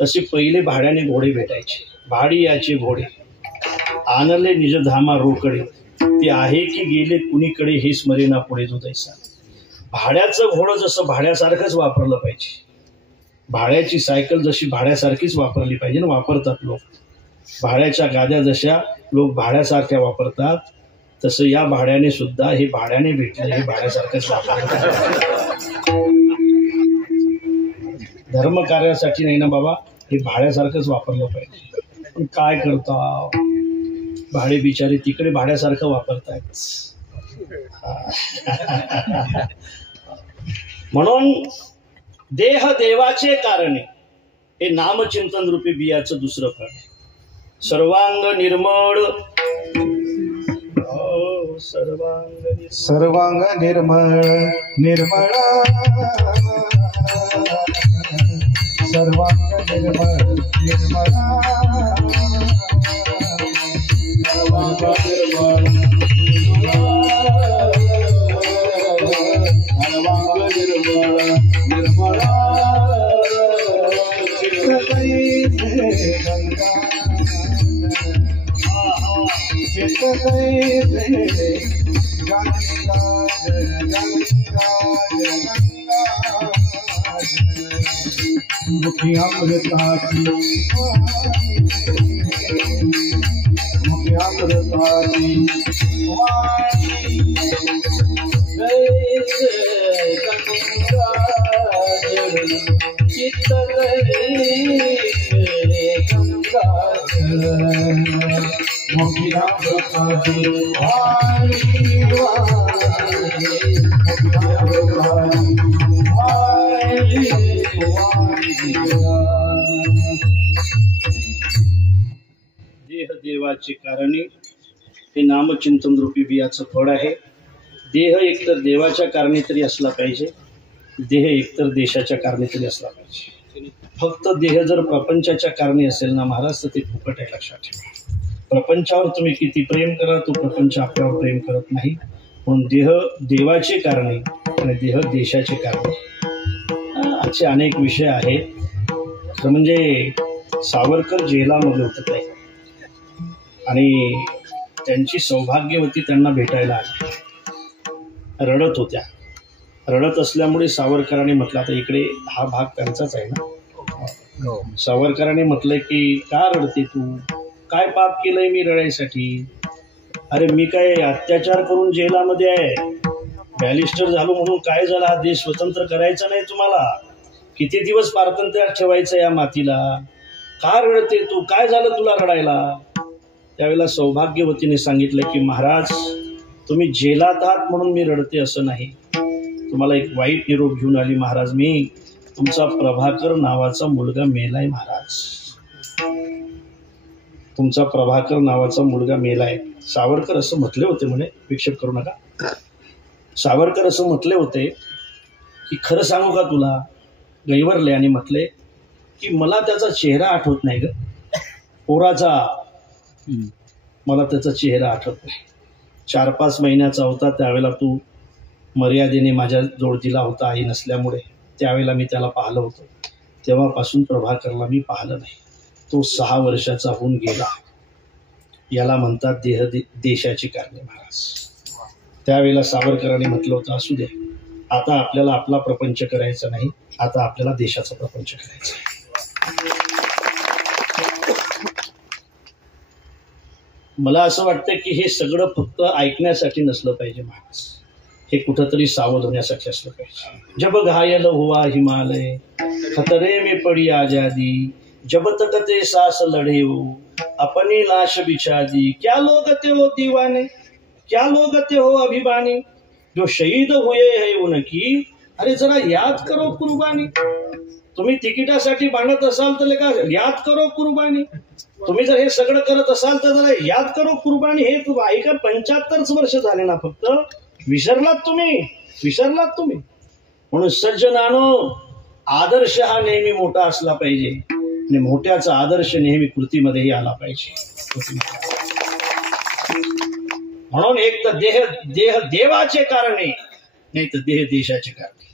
तसे पहिले भाड्याने घोडे भेटायचे. भाडी याचे घोडे आणले निजधामा रोकडे, ते आहे की गेले कुणीकडे हे स्मरेना पुढे जो जैसा. भाड्याचं घोडं जसं भाड्यासारखंच वापरलं पाहिजे. भाड्याची सायकल जशी भाड्यासारखीच वापरली पाहिजे. वापरतात लोक. भाड्याच्या गाद्या जशा लोक भाड्यासारख्या वापरतात, तसं या भाड्याने सुद्धा हे भाड्याने भेटले हे भाड्यासारखंच वापरतात. धर्म कार्यासाठी नाही ना बाबा, हे भाड्यासारखंच वापरलं पाहिजे. पण काय करता, भाडे बिचारे तिकडे भाड्यासारखं वापरतायत. म्हणून देह देवाचे कारणे हे नामचिंतन रूपी बियाचं दुसरं फळ. सर्वांग निर्मळ, सर्वांग निर्मळ निर्मळ, सर्वांग निर्मळ निर्मळ, सर्वांग निर्मळ निर्मळ, मुखी अमृताची मुखी अमृताची चित्त मुखी अमृताची देह देवाचे कारणे हे नामचिंतन रूपी बियाचं फळ आहे. देह एकतर देवाच्या कारणे तरी असला पाहिजे, देह एकतर देशाच्या कारणे तरी असला पाहिजे. फक्त देह जर प्रपंचाच्या कारणे असेल ना महाराज तर ते फुकट आहे, लक्षात ठेवा. प्रपंचावर तुम्ही किती प्रेम करा तो प्रपंच आपल्यावर प्रेम करत नाही. म्हणून देह देवाचे कारणे आणि देह देशाचे कारणे. असे अनेक विषय आहेत. खरं म्हणजे सावरकर जेलामध्ये होते काय आणि त्यांची सौभाग्यवती त्यांना भेटायला आली. रडत होत्या. रडत असल्यामुळे सावरकरांनी म्हटलं, आता इकडे हा भाग त्यांचाच आहे ना. सावरकरांनी म्हटलंय की का रडते तू, काय पाप केलंय मी रडायसाठी? अरे मी काय अत्याचार करून जेलामध्ये आहे, बॅरिस्टर झालो म्हणून काय झालं, हा देश स्वतंत्र करायचा नाही तुम्हाला? किती दिवस पारतंत्र्यात ठेवायचं या मातीला? का रडते तू, काय झालं तुला रडायला? त्यावेळेला सौभाग्यवतीने सांगितलं की महाराज तुम्ही जेलात आहात म्हणून मी रडते असं नाही. तुम्हाला एक वाईट निरोप घेऊन आली महाराज. मी तुमचा प्रभाकर नावाचा मुलगा मेलाय महाराज, तुमचा प्रभाकर नावाचा मुलगा मेलाय. सावरकर असं म्हटले होते म्हणे, विक्षेप करू नका. सावरकर असं म्हटले होते की खरं सांगू का तुला? गैवरले आणि म्हटले की मला त्याचा चेहरा आठवत नाही ग पोराचा, मला त्याचा चेहरा आठवत नाही. 4-5 महिन्याचा होता त्यावेळेला तू मर्यादेने माझ्या जोड दिला होता आई नसल्यामुळे. त्यावेळेला मी त्याला पाहिलं होतं. तेव्हापासून प्रभाकरला मी पाहिलं नाही. तो 6 वर्षाचा होऊन गेला. याला म्हणतात देह देशाची कारणे महाराज. त्यावेळेला सावरकरांनी म्हटलं होतं असू दे, आता आपल्याला आपला प्रपंच करायचा नाही, आता आपल्याला देशाचा प्रपंच करायचा आहे. मला असं वाटतं की हे सगळं फक्त ऐकण्यासाठी नसलं पाहिजे महाराज, हे कुठंतरी सावध होण्यासाठी असलं पाहिजे. जब घायल हुआ हिमालय खतरे में पड़ी आजादी, जब तक ते सास लड़े हो अपनी लाश बिछा दी, क्या लोग थे वो दीवाने, क्या लोग थे वो अभिमानी, जो शहीद हुए है उनकी अरे जरा याद करो कुर्बानी. तुम्ही तिकिटासाठी भांडत असाल तर का याद करो कुर्बानी. तुम्ही जर हे सगळं करत असाल तर जरा याद करो कुर्बानी. हे तू ऐका 75 वर्ष झाले ना फक्त, विसरलात तुम्ही. म्हणून सज्जनानो, आदर्श हा नेहमी मोठा असला पाहिजे आणि मोठ्याचा आदर्श नेहमी कृतीमध्येही आला पाहिजे. म्हणून एक तर देह देवाचे कारणे, नाही तर देह देशाचे कारणे.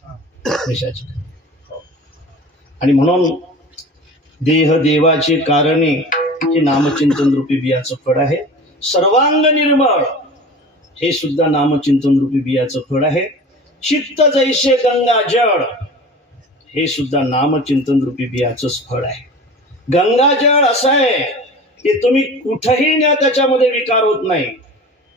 आणि म्हणून देह देवाचे कारणे हे नामचिंतन रूपी बियाचं फळ आहे. सर्वांग निर्मळ हे सुद्धा नामचिंतन रूपी बियाचं फळ आहे. चित्त जैसे गंगा जळ हे सुद्धा नामचिंतन रूपी बियाचंच फळ आहे. गंगाजळ असं आहे की तुम्ही कुठेही न्या त्याच्यामध्ये विकार होत नाही.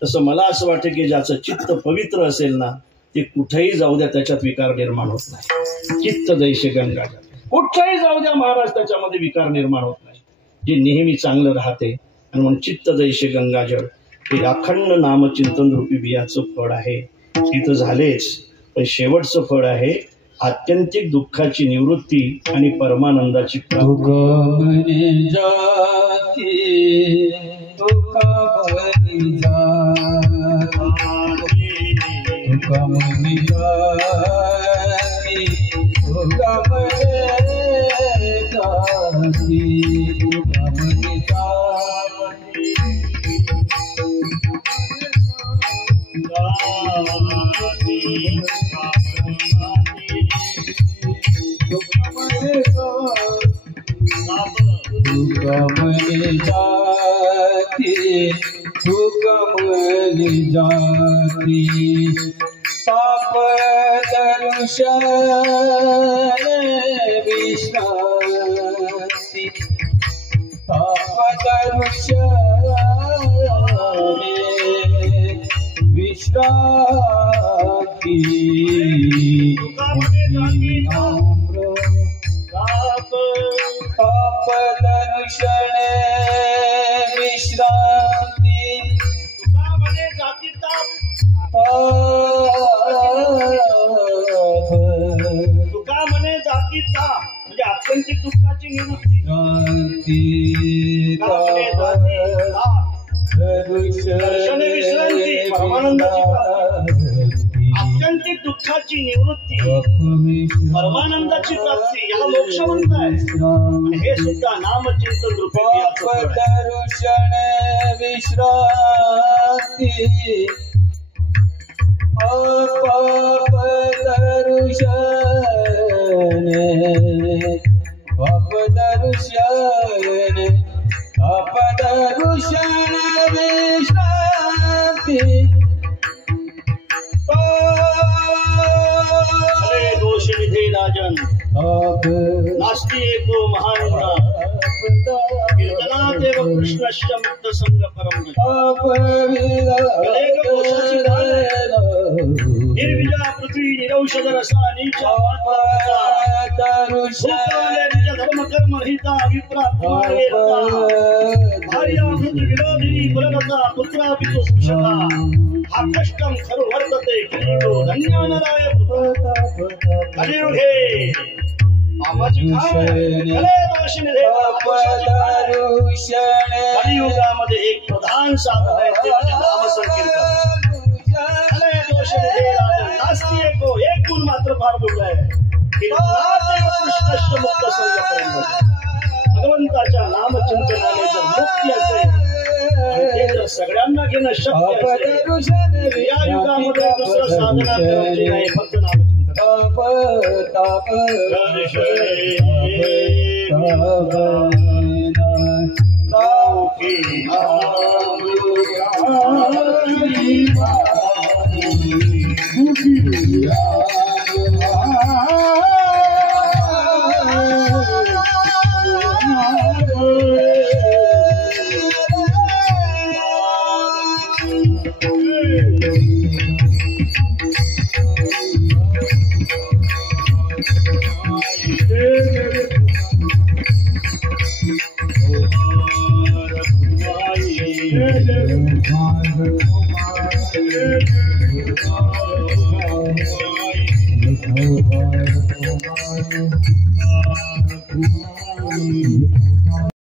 तसं मला असं वाटतं की ज्याचं चित्त पवित्र असेल ना ते कुठेही जाऊ द्या त्याच्यात विकार निर्माण होत नाही. चित्त जैसे गंगाजळ, कुठेही जाऊ द्या महाराज त्याच्यामध्ये विकार निर्माण होत नाही, जे नेहमी चांगलं राहते. आणि म्हणून चित्त जैसे गंगाजळ हे अखंड नामचिंतन रूपी बियाचं फळ आहे. इथं झालेच, पण शेवटचं फळ आहे आत्यंतिक दुःखाची निवृत्ती आणि परमानंदाची प्राप्ती. पाप दर्शन विश्रांती पाप दर्शन विश्रांती पाप दर्शन विश्रांती तुका म्हणे जाती ताप म्हणजे आत्यंतिक दुःखाची निवृत्ती दर्शन विश्रांती परमानंदाची प्राप्ती आत्यंतिक दुःखाची निवृत्ती परमानंदाची प्राप्ती याला मोक्ष म्हणताय आणि हे सुद्धा नामचिंतन रूपी दर्शन विश्रांती पाप दर्शन पाप दर्शन पाप दर्शन विश्रांती हरे दोष निधे राजन नास्ति एको महान कीर्तनादेव कृष्णश्च मुक्त संग परम निर्विजा पृथ्वी निरौषध रसा नीच धर्म कर्म हिता भार्या मृत विरोधिनी पुरनता पुत्रा पितु सुषता हा कष्टम खरु वर्तते कलियुगो धन्यानराय कलियुगे पापाची कलियुगामध्ये एक प्रधान साधन आहे ते म्हणजे नामसंकीर्तन नास्ति एको एक गुण मात्र फार मोठा आहे कृष्णश्च मुक्त संघपर्यंत भगवंताच्या नामचिंतनाने जर मुक्ती असेल ते जर सगळ्यांना घेणं शक्य असेल या युगामध्ये दुसरं साधना करायची नाही फक्त Hare